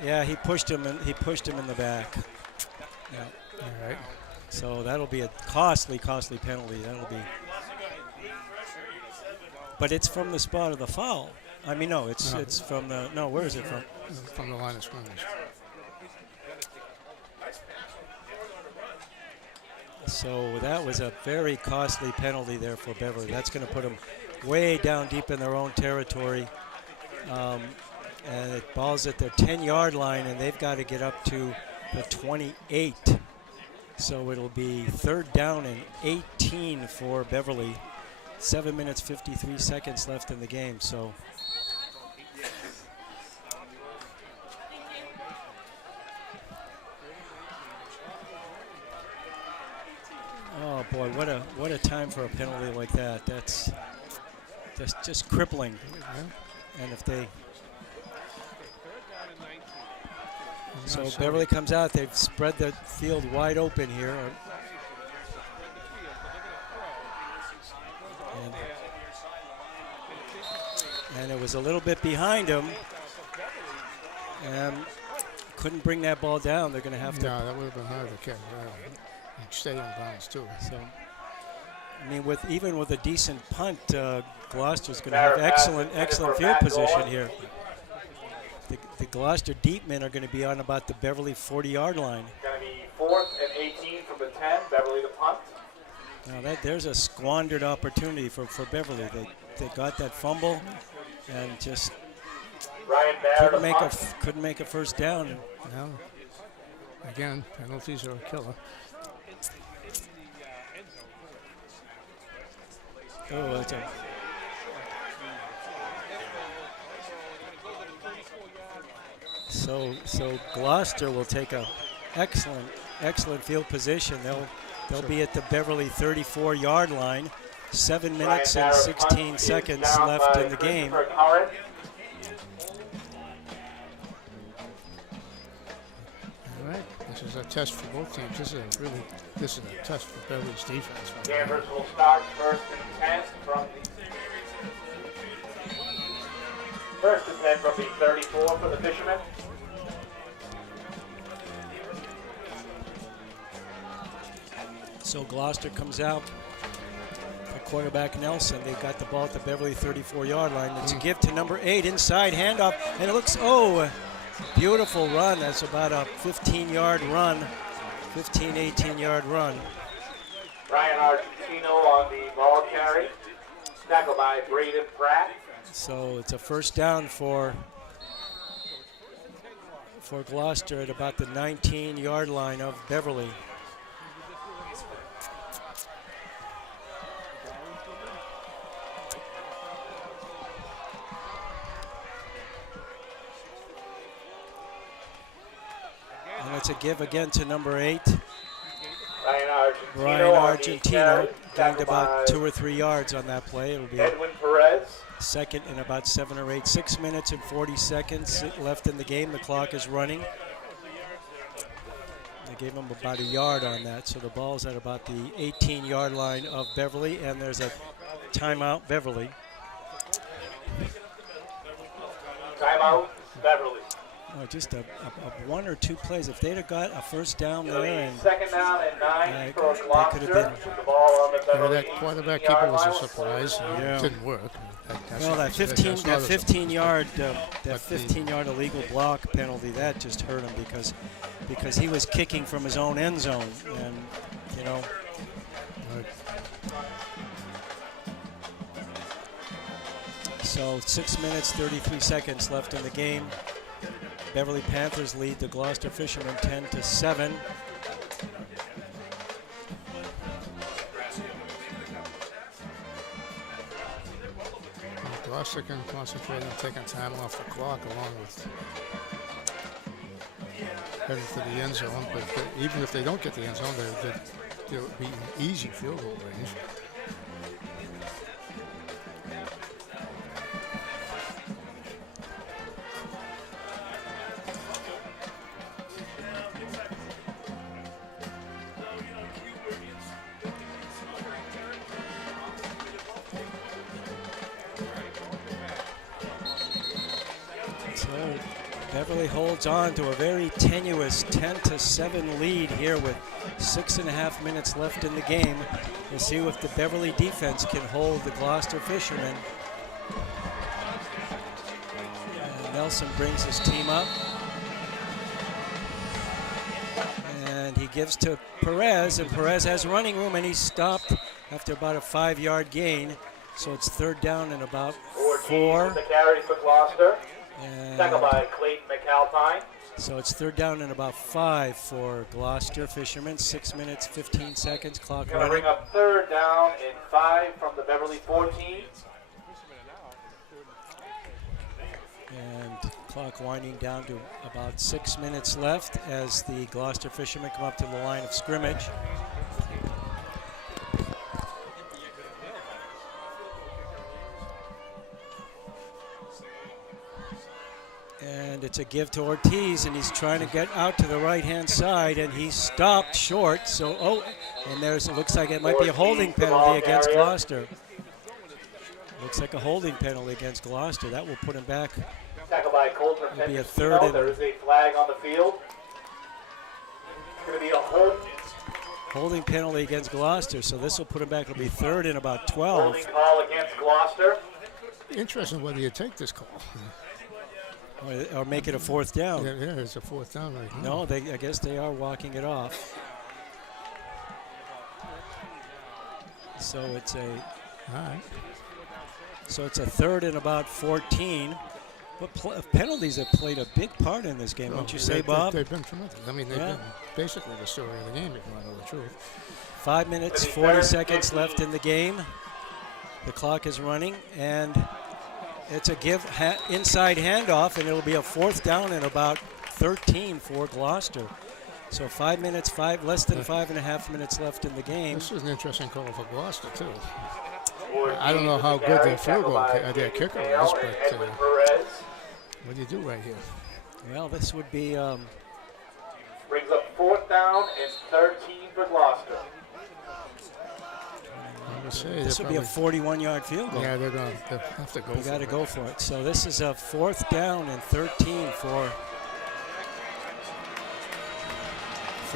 Yeah, he pushed him in the back. Yeah. All right. So that'll be a costly penalty. That'll be. But it's from the spot of the foul. I mean, no, it's from the. No, where is it from? From the line of scrimmage. So that was a very costly penalty there for Beverly. That's going to put them way down deep in their own territory. And it ball's at their 10-yard line, and they've got to get up to the 28. So it'll be 3rd down and 18 for Beverly. 7 minutes, 53 seconds left in the game. So. Oh boy, what a time for a penalty like that. That's just crippling. And if they So Beverly comes out. They've spread the field wide open here. and it was a little bit behind him, and couldn't bring that ball down. They're going to have to. No, that would have been hard to catch. And stay in bounds too. So, I mean, even with a decent punt, Gloucester's going to have excellent field position here. The Gloucester deep men are going to be on about the Beverly 40-yard line. Going to be 4th and 18 from the 10. Beverly the punt. Now there's a squandered opportunity for Beverly. They got that fumble and just couldn't make a first down. No. Again, penalties are a killer. Oh, it's a. So Gloucester will take a excellent field position. They'll be at the Beverly 34-yard line. 7 minutes and 16 seconds left in the game. All right, this is a test for both teams. This is a test for Beverly's defense. Danvers will start 1st and 10 from the 1st and 10 from the 34 for the Fishermen. So Gloucester comes out. The quarterback Nelson. They got the ball at the Beverly 34-yard line. It's a give to number 8 inside handoff, and it looks beautiful run. That's about a 15-yard run, 18-yard run. Ryan Argentino on the ball carry. Tackled by Braden Pratt. So it's a first down for Gloucester at about the 19-yard line of Beverly. And it's a give again to number 8. Ryan Argentino gained about 2 or 3 yards on that play. It'll be Edwin Perez. second and about 7 or 8. 6 minutes and 40 seconds left in the game. The clock is running. They gave him about a yard on that, so the ball's at about the 18-yard line of Beverly, and there's a timeout, Beverly. Timeout, Beverly. Oh, just a 1 or 2 plays. If they'd have got a first down there, and 2nd down and 9 for that could have been. The ball on the Beverly that quarterback keeper was a surprise. Yeah. It didn't work. Well, that 15-yard illegal block penalty, that just hurt him because he was kicking from his own end zone, and Right. So 6 minutes 33 seconds left in the game. Beverly Panthers lead the Gloucester Fishermen 10-7. Gloucester can concentrate on taking time off the clock along with heading for the end zone. But even if they don't get the end zone, they'll be in easy field goal range. Beverly holds on to a very tenuous 10-7 lead here with 6.5 minutes left in the game. We'll see if the Beverly defense can hold the Gloucester Fishermen. And Nelson brings his team up. And he gives to Perez, and Perez has running room, and he's stopped after about a 5-yard gain. So it's 3rd down and about 4. The carry for Gloucester. And Tackled by Clayton McAlpine. so it's 3rd down and about 5 for Gloucester Fishermen. 6 minutes, 15 seconds, clock Going to running. bring up 3rd down and 5 from the Beverly 14. And clock winding down to about 6 minutes left as the Gloucester Fishermen come up to the line of scrimmage. And it's a give to Ortiz, and he's trying to get out to the right-hand side, and he's stopped short. So, and it looks like it might be a holding penalty against Gloucester. Looks like a holding penalty against Gloucester. That will put him back. Tackle by Colton. It'll be a third and there is a flag on the field. It's going to be a holding penalty against Gloucester, so this will put him back. It'll be third and about 12. holding call against Gloucester. Interesting whether you take this call. Or make it a fourth down. Yeah, it's a fourth down right now. No, I guess they are walking it off. So it's a third and about 14. But penalties have played a big part in this game, don't you say, Bob? They've been tremendous. I mean, they've been basically the story of the game, if you want to know the truth. 5 minutes, 40 seconds left in the game. The clock is running, and it's a inside handoff, and it'll be a fourth down and about 13 for Gloucester. So 5 minutes, less than 5.5 minutes left in the game. This is an interesting call for Gloucester, too. I don't know how good their field goal, their kicker is, but what do you do right here? Well, this would be... brings up fourth down and 13 for Gloucester. This would be a 41-yard field goal. Yeah, they'll have to go for it. They got to go for it. So this is a fourth down and 13 for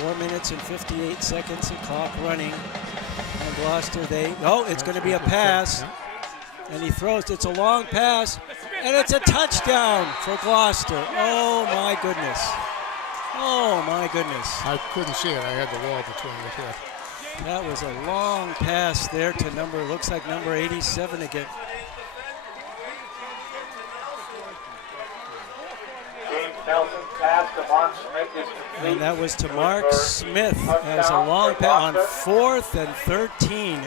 4 minutes and 58 seconds. The clock running. And Gloucester, it's going to be a pass. And he throws. It's a long pass. And it's a touchdown for Gloucester. Oh, my goodness. Oh, my goodness. I couldn't see it. I had the wall between me here. That was a long pass there to looks like number 87 again. James Nelson's pass to Mark Smith is complete. And that was to Mark Smith as a long pass on 4th and 13.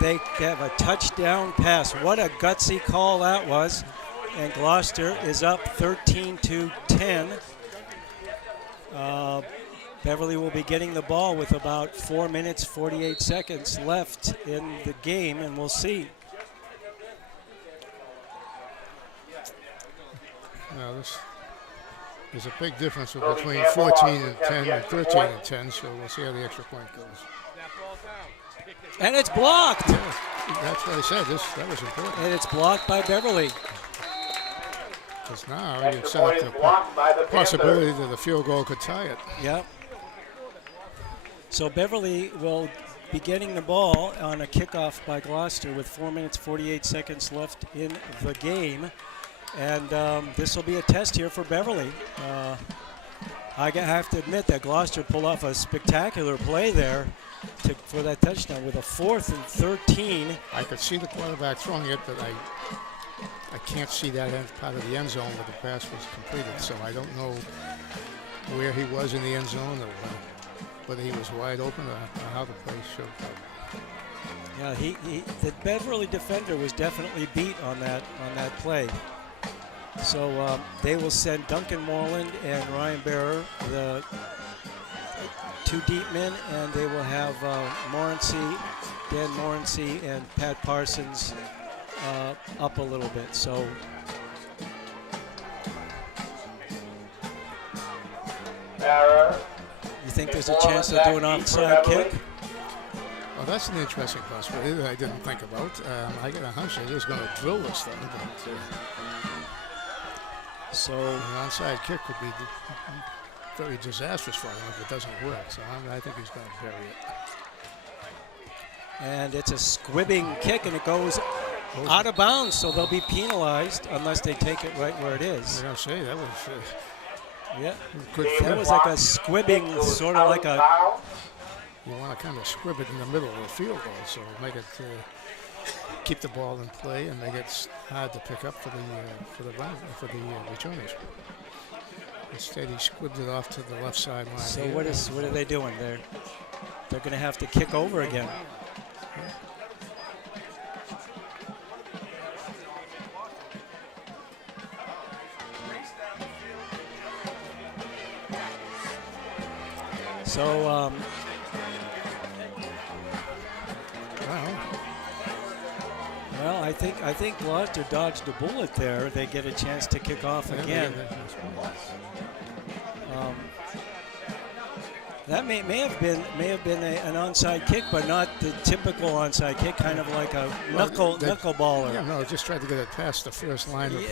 They have a touchdown pass. What a gutsy call that was. And Gloucester is up 13-10. Beverly will be getting the ball with about 4 minutes, 48 seconds left in the game, and we'll see. Now there's a big difference between 14 and 10 and 13 and 10, so we'll see how the extra point goes. And it's blocked. Yeah, that's what I said. That was important. And it's blocked by Beverly. Because now you set up the possibility that the field goal could tie it. Yep. So Beverly will be getting the ball on a kickoff by Gloucester with 4 minutes, 48 seconds left in the game. And this will be a test here for Beverly. I have to admit that Gloucester pulled off a spectacular play there for that touchdown with a 4th and 13. I could see the quarterback throwing it, but I can't see that part of the end zone where the pass was completed. So I don't know where he was in the end zone or whether he was wide open or how the play showed up. Yeah, the Beverly defender was definitely beat on that play. So they will send Duncan Moreland and Ryan Barrer, the 2 deep men, and they will have Dan Morency and Pat Parsons up a little bit. So you think there's a chance to do an onside kick? Well, that's an interesting possibility that I didn't think about. I got a hunch they're just going to drill this thing. But, so an onside kick could be very disastrous for him if it doesn't work. So I think he's going to bury it. And it's a squibbing kick, and it goes out of bounds, so they'll be penalized unless they take it right where it is. I gotta say, that was that was like a squibbing, sort of like a. You want to kind of squib it in the middle of the field goal, so make it keep the ball in play and make it hard to pick up for the returners. Instead, he squibbed it off to the left sideline. So what are they doing? They're going to have to kick over again. So well, I think Gloucester dodged a bullet there. They get a chance to kick off again. That may have been an onside kick, but not the typical onside kick, kind of like a knuckleballer. Yeah, no, just tried to get it past the first line of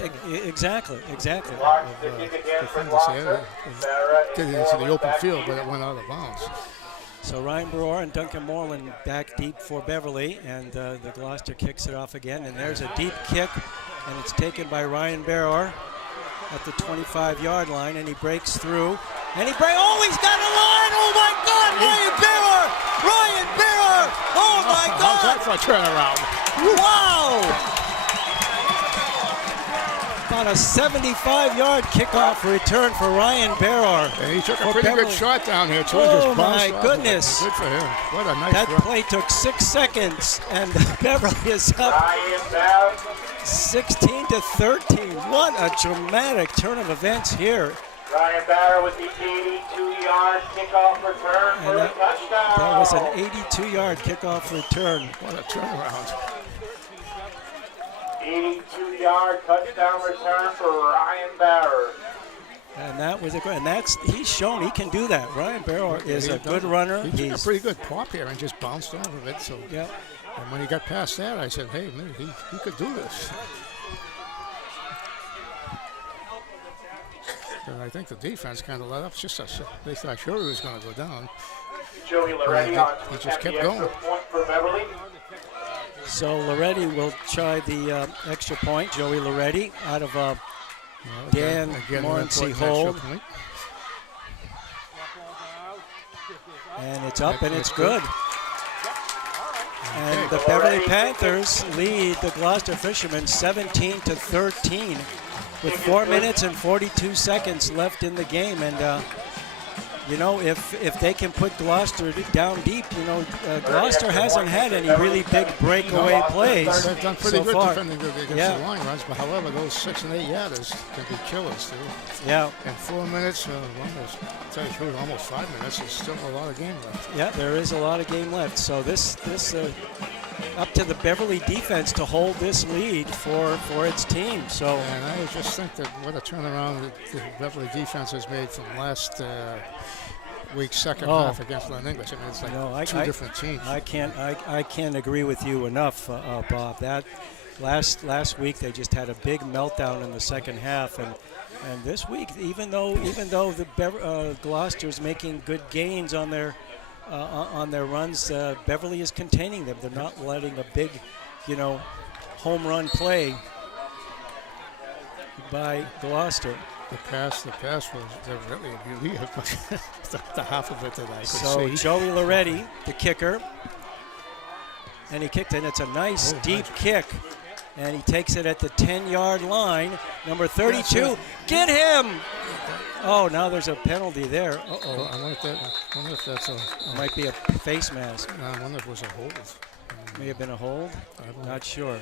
exactly. Marks the kick again for Gloucester. Barra get is it into the Moreland open back field, deep. but it went out of bounds. So Ryan Brewer and Duncan Moreland back deep for Beverly, and the Gloucester kicks it off again, and there's a deep kick, and it's taken by Ryan Brewer at the 25-yard line, and he breaks through, and he's got a line! Oh my God, Ryan Brewer! Oh my How's that God! for a turnaround? Wow! About a 75-yard kickoff return for Ryan Brewer. And he took a for pretty Beverly. good shot down here, too. Oh, Just bounced my off goodness. of it. Good for him. What a nice That run. play took 6 seconds, and Beverly is up Ryan Barra 16-13. What a dramatic turn of events here. Ryan Barra with the 82-yard kickoff return for And a touchdown. that was an 82-yard kickoff return. What a turnaround. 82-yard touchdown return for Ryan Barra. And that was he's shown he can do that. Ryan Brewer is a good runner. He took a pretty good pop here and just bounced off of it. So, yeah. and when he got past that, I said, hey, man, he could do this. And I think the defense kind of let up. They thought sure he was going to go down. Joey Loretti on He to just attempt kept the going. extra point for Beverly. So Loretti will try the extra point. Joey Loretti out of Dan Again, Morency an important hold. extra point. And it's up and it's good. And Okay. the Beverly Panthers lead the Gloucester Fishermen 17-13 with 4 minutes and 42 seconds left in the game. And if they can put Gloucester down deep, Gloucester hasn't had any really big breakaway plays They've done pretty so good far. defending against the line runs, but however, those 6 and 8 yarders can be killers too. Yeah, And 4 minutes, almost, tell you the truth, almost 5 minutes. There's still a lot of game left. yeah, there is a lot of game left. So this up to the Beverly defense to hold this lead for its team. So And I just think that what a turnaround the Beverly defense has made from last week's second half against Glen English. I mean, it's like two different teams. I can't agree with you enough, Bob. That last week they just had a big meltdown in the second half, and this week, even though the Gloucester's making good gains on their runs, Beverly is containing them. They're not letting a big, home run play by Gloucester. The pass was really a beauty. the half of it that I could So see. Joey Loretti, the kicker, and he kicked it. It's a nice deep kick, and he takes it at the 10-yard line. Number 32, get him! Oh, now there's a penalty there. Well, I wonder if that's Might be a face mask. I wonder if it was a hold. May have been a hold. I don't know. Not sure.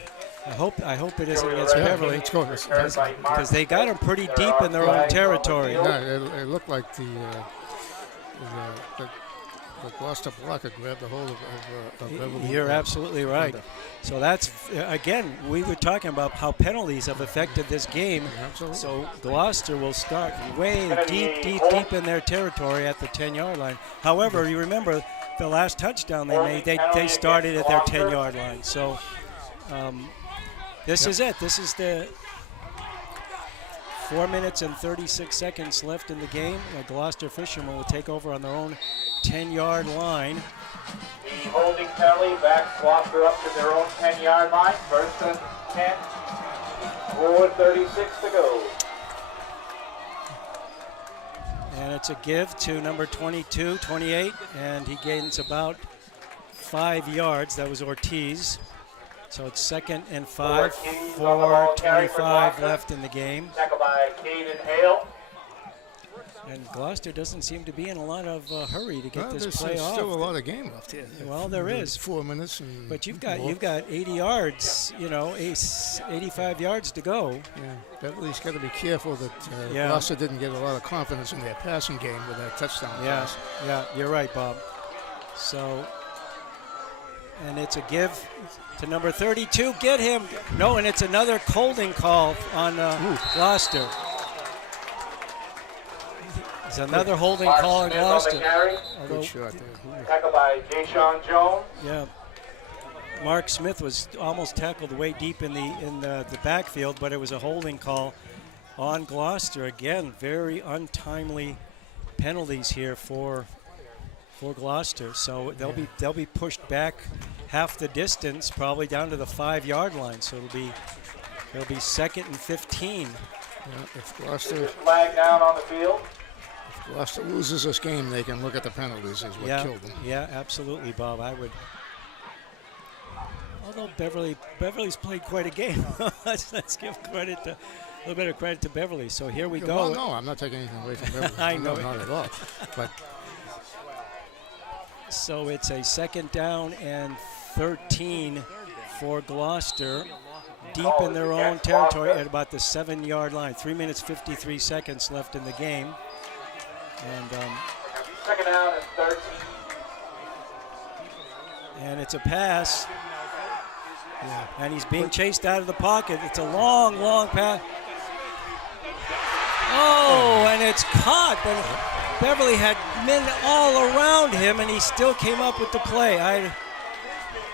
I hope it isn't against Beverly, Let's go. because they got him pretty deep in their own territory. Yeah, it looked like the Gloucester blocker grabbed the hold of Beverly. You're absolutely right. So that's, again, we were talking about how penalties have affected this game. Absolutely. So Gloucester will start way deep in their territory at the 10-yard line. However, you remember the last touchdown they made, they started at their 10-yard line. So this is it. This is the 4 minutes and 36 seconds left in the game. The Gloucester Fishermen will take over on their own 10-yard line. The holding penalty backs Gloucester up to their own 10-yard line. First and 10, 4:36 to go. And it's a give to number 22, 28, and he gains about 5 yards. That was Ortiz. So it's 2nd and 5, 4:25 left in the game. Tackled by Caden Hale. And Gloucester doesn't seem to be in a lot of hurry to get this There's play off. still a lot of game left here. Well, there is. 4 minutes. And But you've got more. 80 yards, 85 yards to go. Yeah, Beverly's got to be careful that Yeah. Gloucester didn't get a lot of confidence in their passing game with that touchdown Yeah, pass. yeah, you're right, Bob. So, and it's a give to number 32. Get him. No, and it's another holding call on Gloucester. There's another holding Mark call in Smith on the Gloucester. carry. Although, Good shot there. Tackled by Jay-Sean Jones. yeah, Mark Smith was almost tackled way deep in the backfield, but it was a holding call on Gloucester. Again, very untimely penalties here for Gloucester. So they'll be pushed back half the distance, probably down to the 5-yard line. So it'll be 2nd and 15. Yeah, if Gloucester, Flag down on the field. if Gloucester loses this game, they can look at the penalties as what killed them. Yeah, absolutely, Bob. I would. Although Beverly's played quite a game. let's give credit to. A little bit of credit to Beverly. So here we go. Well, no, I'm not taking anything away from Beverly. I know no, not at all. But so it's a 2nd down and 13 for Gloucester, deep in their own territory at about the 7-yard line. 3 minutes 53 seconds left in the game, and 2nd down and 13. and it's a pass. yeah, And he's being chased out of the pocket. It's a long, long pass. Oh, and it's caught. But Beverly had men all around him, and he still came up with the play.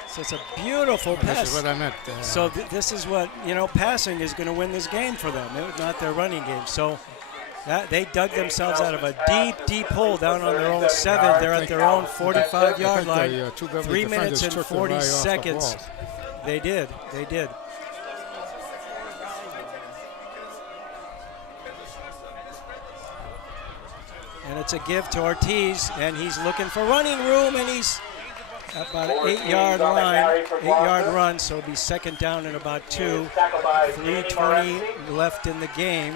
So it's a beautiful this pass. is what I meant. So this is what, passing is going to win this game for them, not their running game. So they dug themselves out of a deep, deep hole down on their own 7. They're at their own 45-yard line. 3 minutes and 40 seconds. They did. And it's a give to Ortiz, and he's looking for running room, and he's at about an 8-yard line, 8-yard run, so it'll be 2nd down and about 2. 3:20 left in the game.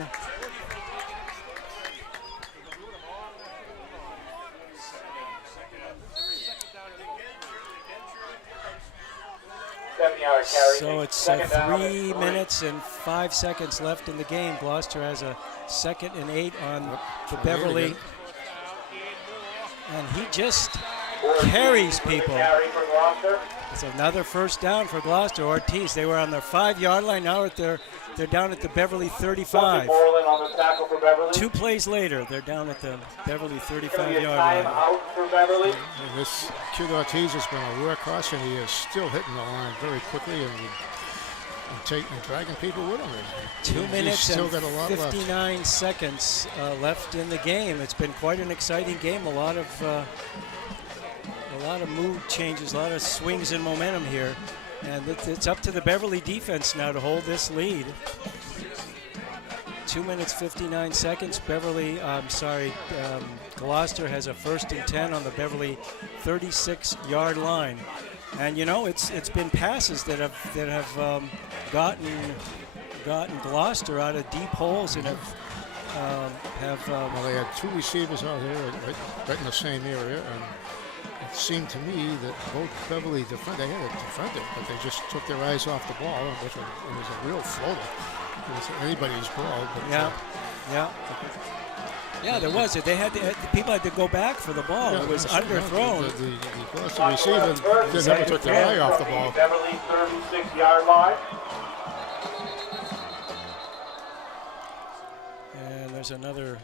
So it's 3 minutes and 5 seconds left in the game. Gloucester has a 2nd and 8 on the Beverly. And he just carries people. It's another 1st down for Gloucester. Ortiz, they were on their 5-yard line. Now they're down at the Beverly 35. 2 plays later, they're down at the Beverly 35-yard line. And this kid Ortiz has been a workhorse, and he is still hitting the line very quickly and dragging people with him. 2 minutes still and got a lot 59 seconds left in the game. It's been quite an exciting game. A lot of mood changes, a lot of swings and momentum here. And it's up to the Beverly defense now to hold this lead. 2 minutes, 59 seconds. Gloucester has a 1st and 10 on the Beverly 36-yard line. And it's been passes that have gotten Gloucester out of deep holes and well, they had 2 receivers out here right in the same area, and it seemed to me that both Beverly they had a defender, but they just took their eyes off the ball, which it was a real floater. It was anybody's ball. But, yeah, there was. They had people had to go back for the ball. It was underthrown. The Gloucester receiver never took their eye off the ball. Beverly 36-yard line. And there's another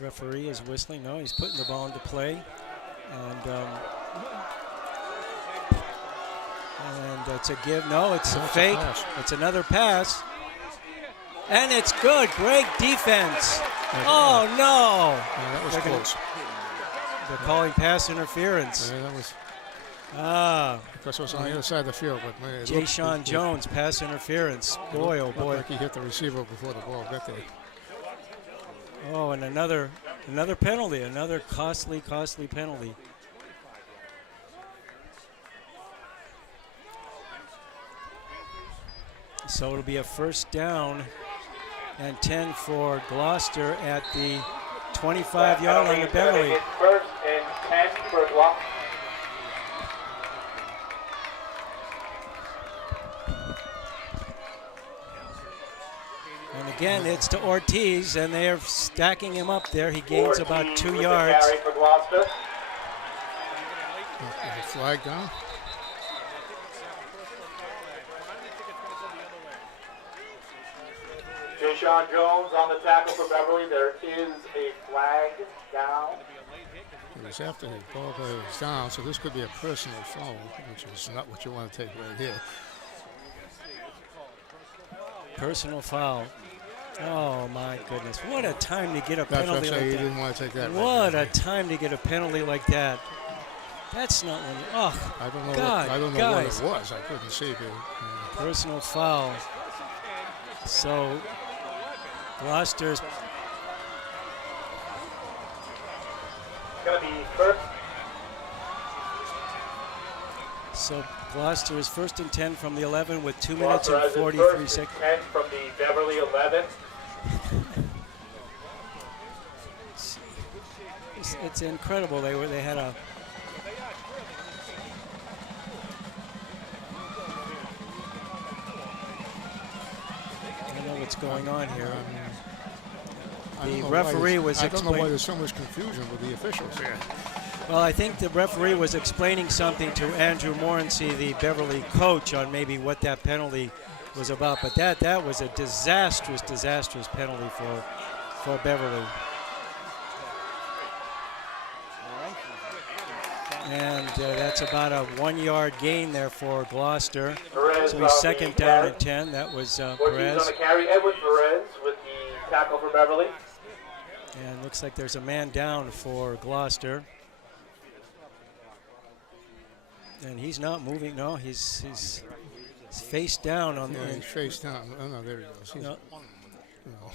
referee is whistling. No, he's putting the ball into play. And it's a give. No, it's a fake. It's another pass. And it's good. Great defense. Oh, no. Yeah, that was close. They're calling pass interference. Yeah, that was. Of course, it was on the other side of the field. But Jay-Sean Jones, pass interference. Boy, oh boy. Like he hit the receiver before the ball got there. Oh, and another penalty, another costly penalty. So it'll be a 1st down and 10 for Gloucester at the 25-yard line of Beverly. 1st and 10 for Gloucester. And again, it's to Ortiz, and they're stacking him up there. He gains about 2 yards. Carry for Gloucester. Flag down. Deshaun Jones on the tackle for Beverly. There is a flag down. It was after the ball player was down, so this could be a personal foul, which is not what you want to take right here. Personal foul. Oh my goodness! What a time to get a That's what I'm penalty saying. like You that. didn't want to take that. What right a time to get a penalty like that. That's not one. Oh, I don't know. God, I don't know guys. what it was. I couldn't see it. Personal foul. So Gloucester's Going to be first. So Gloucester is 1st and 10 from the 11 with 2 minutes and Gloucester has his 43 first and seconds. 10 from the Beverly 11. It's incredible. They had a I don't know what's going on here. The referee was I don't know why explaining. there's so much confusion with the officials here. Well, I think the referee was explaining something to Andrew Morency, the Beverly coach, on maybe what that penalty was about. But that was a disastrous penalty for Beverly. And that's about a 1-yard gain there for Gloucester. Perez So on he's the 2nd down and 10. 10. That was 14's Perez. on the carry. Edwin Perez with the tackle for Beverly. And looks like there's a man down for Gloucester. And he's not moving. No, he's face down on Yeah, the. he's face down. Oh no, there he goes. He's, No, no,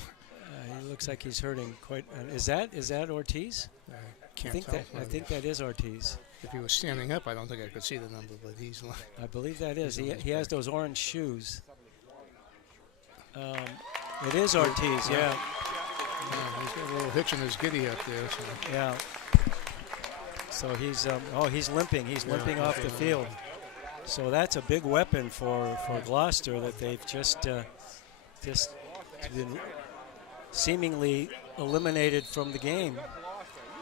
he looks like he's hurting quite. Is that Ortiz? I I can't think tell. I think that is Ortiz. If he was standing up, I don't think I could see the number, but he's like. I believe that is. He has those orange shoes. It is Ortiz. Yeah. Yeah, he's got a little hitch in his giddy up there. So. Yeah. So he's limping. He's limping off the field. So that's a big weapon for Gloucester that they've just been seemingly eliminated from the game.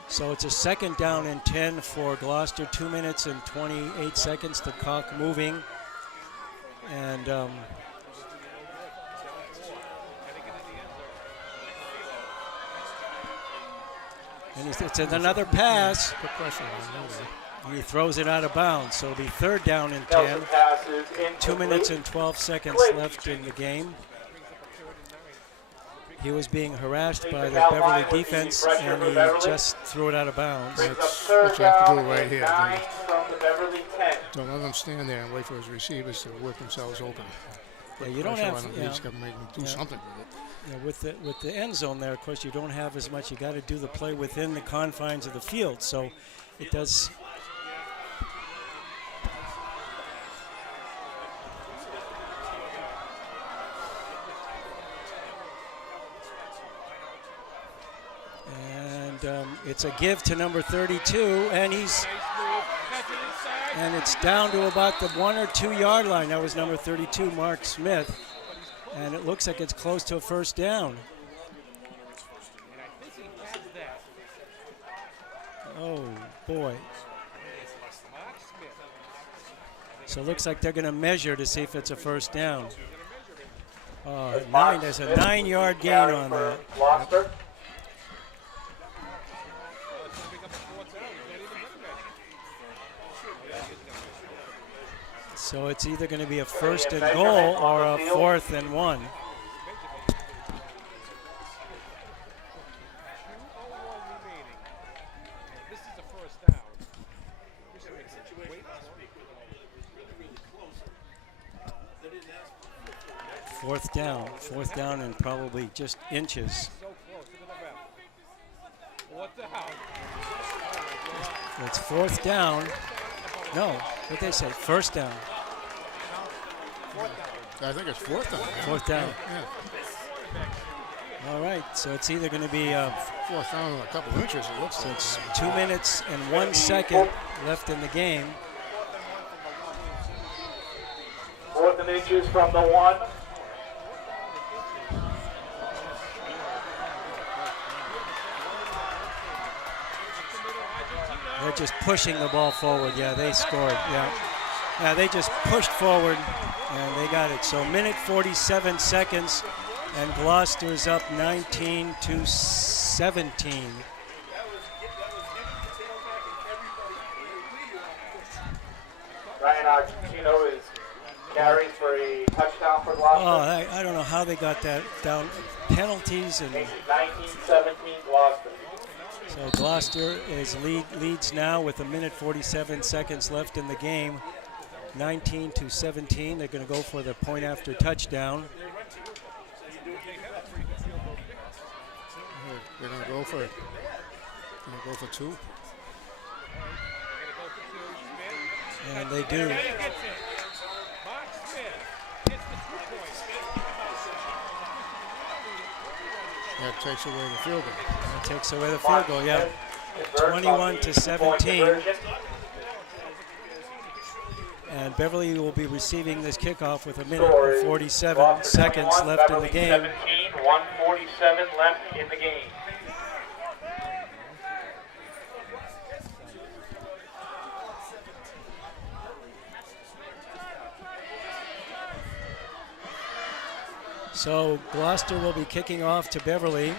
So it's a 2nd down and 10 for Gloucester. 2 minutes and 28 seconds. The clock moving, and it's another pass. Put pressure on him. And he throws it out of bounds. So it'll be 3rd down and 10. Nelson passes incomplete. 2 minutes and 12 seconds left in the game. He was being harassed by the Beverly defense, and he just threw it out of bounds. Brings up That's 3rd what you have to down do right and here. 9 from the Beverly 10. Don't let him stand there and wait for his receivers to work themselves open. Yeah, you don't Pressure have. on him. Yeah, He's got to make him do Yeah. something with it. with the end zone there, of course, you don't have as much. You got to do the play within the confines of the field. So it does. And it's a give to number 32, and it's down to about the 1 or 2 yard line. That was number 32, Mark Smith, and it looks like it's close to a 1st down. Oh boy! So it looks like they're going to measure to see if it's a 1st down. There's a 9-yard gain on that. Gloucester. So it's either going to be a 1st and goal or a 4th and 1. Fourth down and probably just inches. It's 4th down. No, what they say, 1st down. I think it's 4th down. 4th down. Yeah. All right, so it's either going to be 4th down in a couple inches, it looks so like. it's 2 minutes and 1 second left in the game. 4th and inches from the 1. They're just pushing the ball forward. Yeah, they scored. Yeah, they just pushed forward, and they got it. So minute 47 seconds, And Gloucester's up 19-17. Ryan Argentino is carries for a touchdown for Gloucester. Oh, I don't know how they got that down. Penalties and. Makes it 19-17 Gloucester. So Gloucester leads now with 1:47 seconds left in the game, 19-17. They're going to go for the point after touchdown. They're going to go for two. And they do. That takes away the field goal. That takes away the field goal, yeah. 21-17. And Beverly will be receiving this kickoff with 1:47 seconds left in the game. 1:47 left in the game. So Gloucester will be kicking off to Beverly.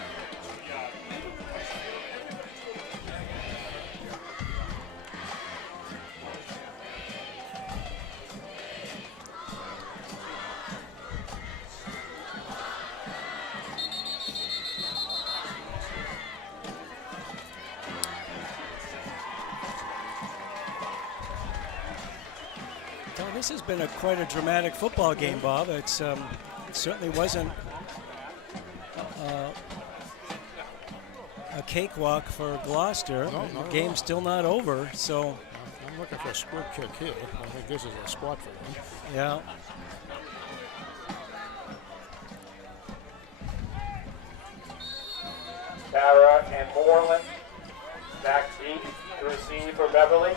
So this has been quite a dramatic football game, Bob. It's it certainly wasn't a cakewalk for Gloucester. No, The game's still not over, so I'm looking for a split kick here. I think this is a spot for them. yeah. Barra and Moreland back deep to receive for Beverly.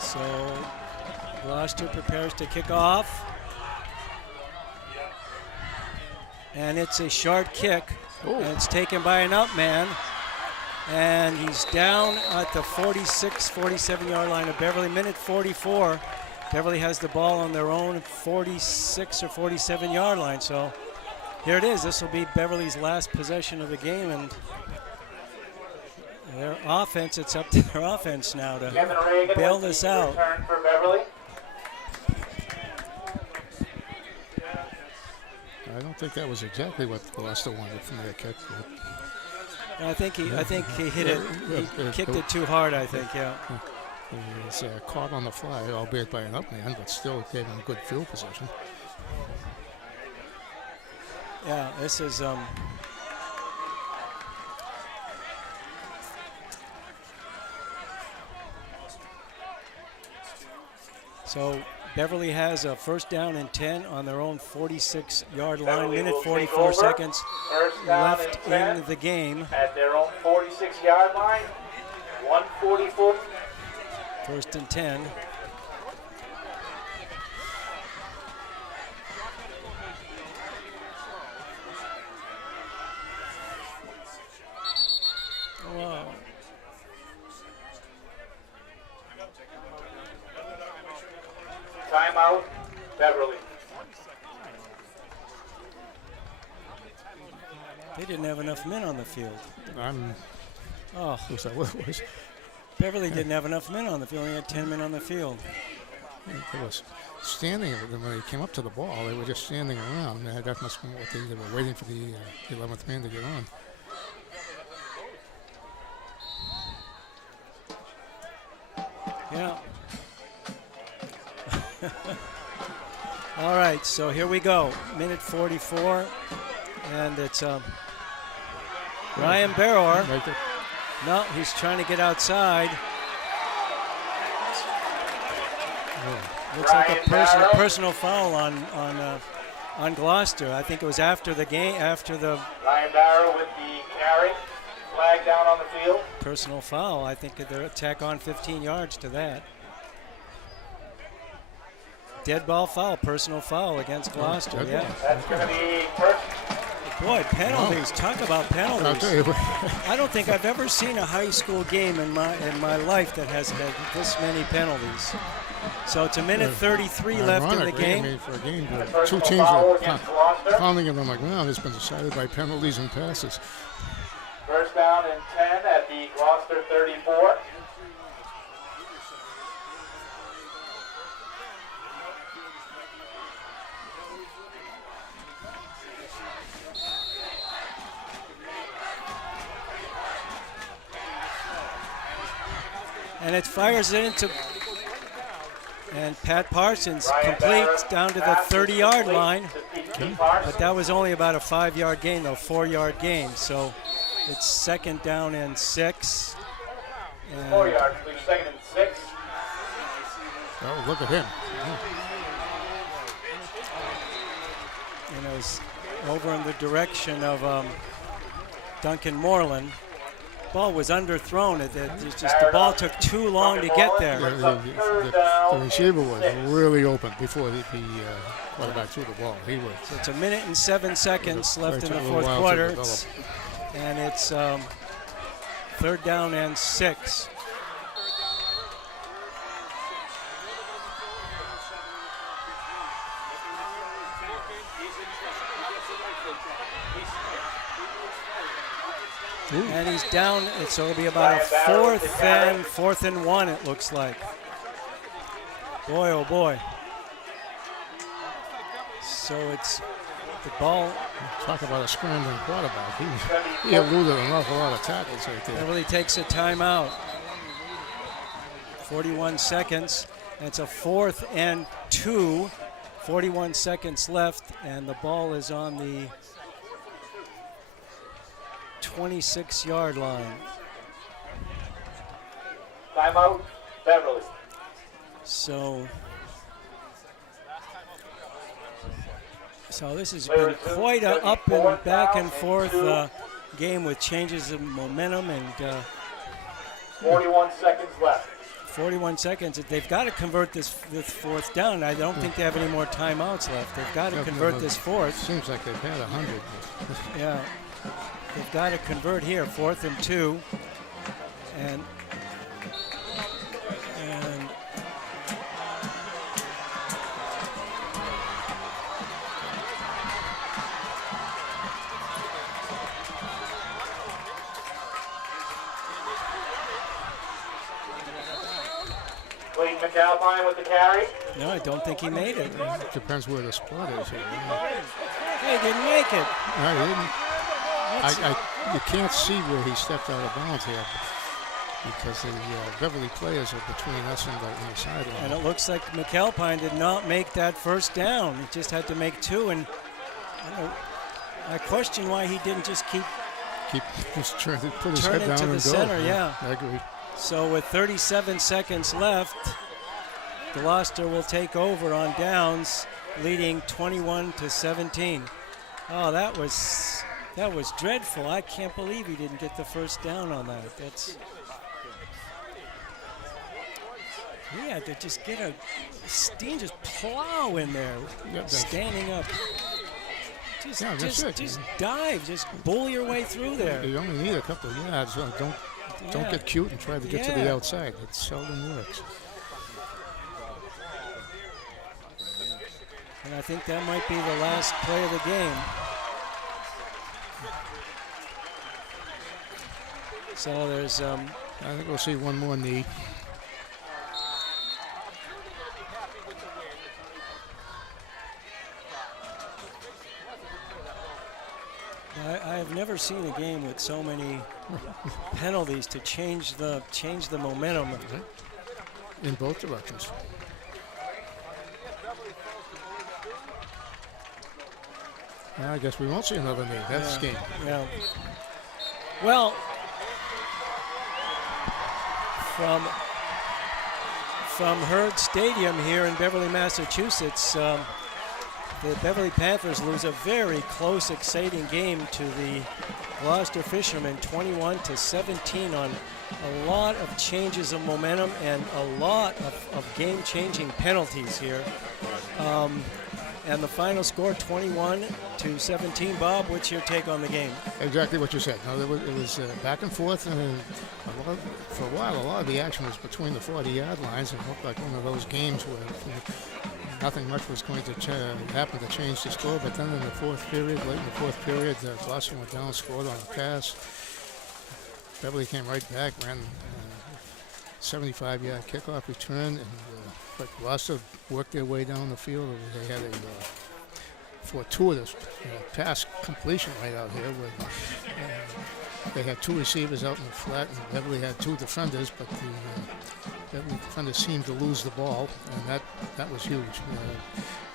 So Gloucester prepares to kick off. And it's a short kick. Ooh. And it's taken by an up man. And he's down at the 46, 47-yard line of Beverly. Minute 44. Beverly has the ball on their own 46 or 47-yard line. So here it is. This will be Beverly's last possession of the game. And their offense, it's up to their offense now to Kevin Reagan bail with this the out. return for Beverly. I don't think that was exactly what Gloucester wanted from their kick. I think he hit it. He kicked it too hard, I think, yeah. It was caught on the fly, albeit by an up man, but still gave him good field position. Yeah, this is so Beverly has a first down and 10 on their own 46-yard line. Beverly Minute will 44 take over. seconds First down left and 10 in the game. at their own 46-yard line. 1:44. First and 10. Wow. Timeout, Beverly. They didn't have enough men on the field. Oh, Was that what it was? Beverly didn't have enough men on the field. They had 10 men on the field. They was standing when they came up to the ball. They were just standing around. That must be what they were waiting for the 11th man to get on. Yeah. All right, so here we go. Minute 44, and it's Ryan Barrower. Make it. No, he's trying to get outside. Looks like a personal foul on Gloucester. I think it was after the game, after the Ryan Barrow with the carry. Flag down on the field. personal foul. I think they're tack on 15 yards to that. Dead ball foul, personal foul against Gloucester. Yeah. That's going to be first. Boy, penalties. Talk about I'll tell penalties. you what. I don't think I've ever seen a high school game in my life that has had this many penalties. So it's a minute 33 left in the Ironically, game. I mean, for a game where two Personal teams foul were against Gloucester. pounding it, I'm like, wow, it's been decided by penalties and passes. First down and 10 at the Gloucester 34. And it fires it into, and Pat Parsons Ryan completes Barrett down to the passes 30-yard complete line. to P.T. Parsons. But that was only about a 5-yard gain, though, 4-yard gain. So it's second down and 6. 4 And yards, please. Second and 6. Oh, look at him. and it was over in the direction of Duncan Moreland. Ball was underthrown. It's just the ball took too long to get there. The receiver was really open before the quarterback threw the ball. He was. So it's a minute and 7 seconds left in the took a fourth little while quarter. to develop. And it's third down and 6. And he's down, so it'll be about a fourth and 1, it looks like. Boy, oh boy. So it's the ball. Talk about a scrambling quarterback. He eluded an awful lot of tackles right there. Beverly takes a timeout. 41 seconds. And it's a 4th and 2. 41 seconds left, and the ball is on the 26-yard line. Timeout, Beverly. So this has been quite a up and back and forth game with changes of momentum and 41 seconds left. 41 seconds. They've got to convert this fourth down. I don't think they have any more timeouts left. They've got to convert this fourth. Seems like they've had 100. Yeah. They've got to convert here, 4th and 2. And Clayton McAlpine with the carry. no, I don't think he made it. Depends where the spot is here. He didn't make it. No, he didn't. You can't see where he stepped out of bounds here because the Beverly players are between us and the sideline. And it looks like McAlpine did not make that first down. He just had to make 2. And I question why he didn't just keep just trying to put his turn head it down to and the go. center, yeah. I agree. So with 37 seconds left, Gloucester will take over on downs, leading 21-17. Oh, that was dreadful. I can't believe he didn't get the first down on that. He had to just get a Steen just plow in there, standing up. Just dive, just bull your way through there. You only need a couple of yards. So don't get cute and try to get to the outside. It seldom works. And I think that might be the last play of the game. So there's I think we'll see one more knee. I have never seen a game with so many penalties to change the momentum. In both directions. I guess we won't see another knee. That's game. Yeah. Well, from Hurd Stadium here in Beverly, Massachusetts, the Beverly Panthers lose a very close, exciting game to the Gloucester Fishermen, 21-17, on a lot of changes of momentum and a lot of game-changing penalties here. And the final score, 21-17. Bob, what's your take on the game? Exactly what you said. No, it was back and forth, and for a while, a lot of the action was between the 40-yard lines. It looked like one of those games where nothing much was going to happen to change the score. But then in the fourth period, late in the fourth period, Gloucester went down, scored on a pass. Beverly came right back, ran 75-yard kickoff return, and but Gloucester worked their way down the field. They had a fortuitous pass completion right out here. They had two receivers out in the flat, and Beverly had two defenders, but the Beverly defenders seemed to lose the ball, and that was huge.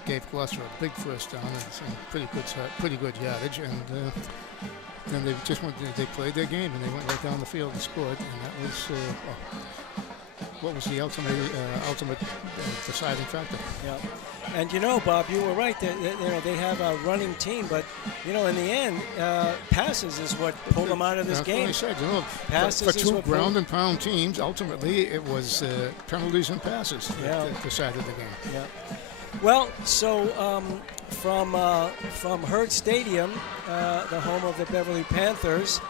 Gave Gloucester a big first down and some pretty good yardage, and then they just they played their game, and they went right down the field and scored, and that was what was the ultimate deciding factor. Yeah. And Bob, you were right. They have a running team, but in the end, passes is what pulled them out of this game. That's what I said. Passes for two ground and pound teams, ultimately it was penalties and passes that decided the game. Yeah. Well, so from Hurd Stadium, the home of the Beverly Panthers,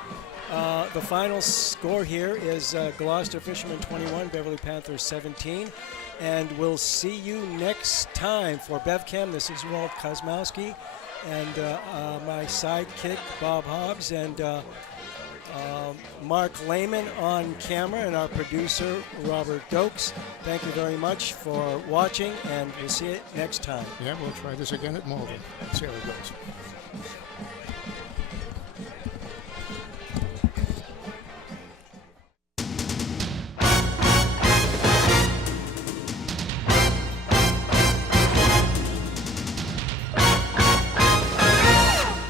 the final score here is Gloucester Fishermen 21, Beverly Panthers 17. And we'll see you next time for BevCam. This is Walt Kosmowski and my sidekick, Bob Hobbs, and Mark Lehman on camera, and our producer, Robert Dokes. Thank you very much for watching, and we'll see you next time. Yeah, we'll try this again at Malden. Let's see how it goes.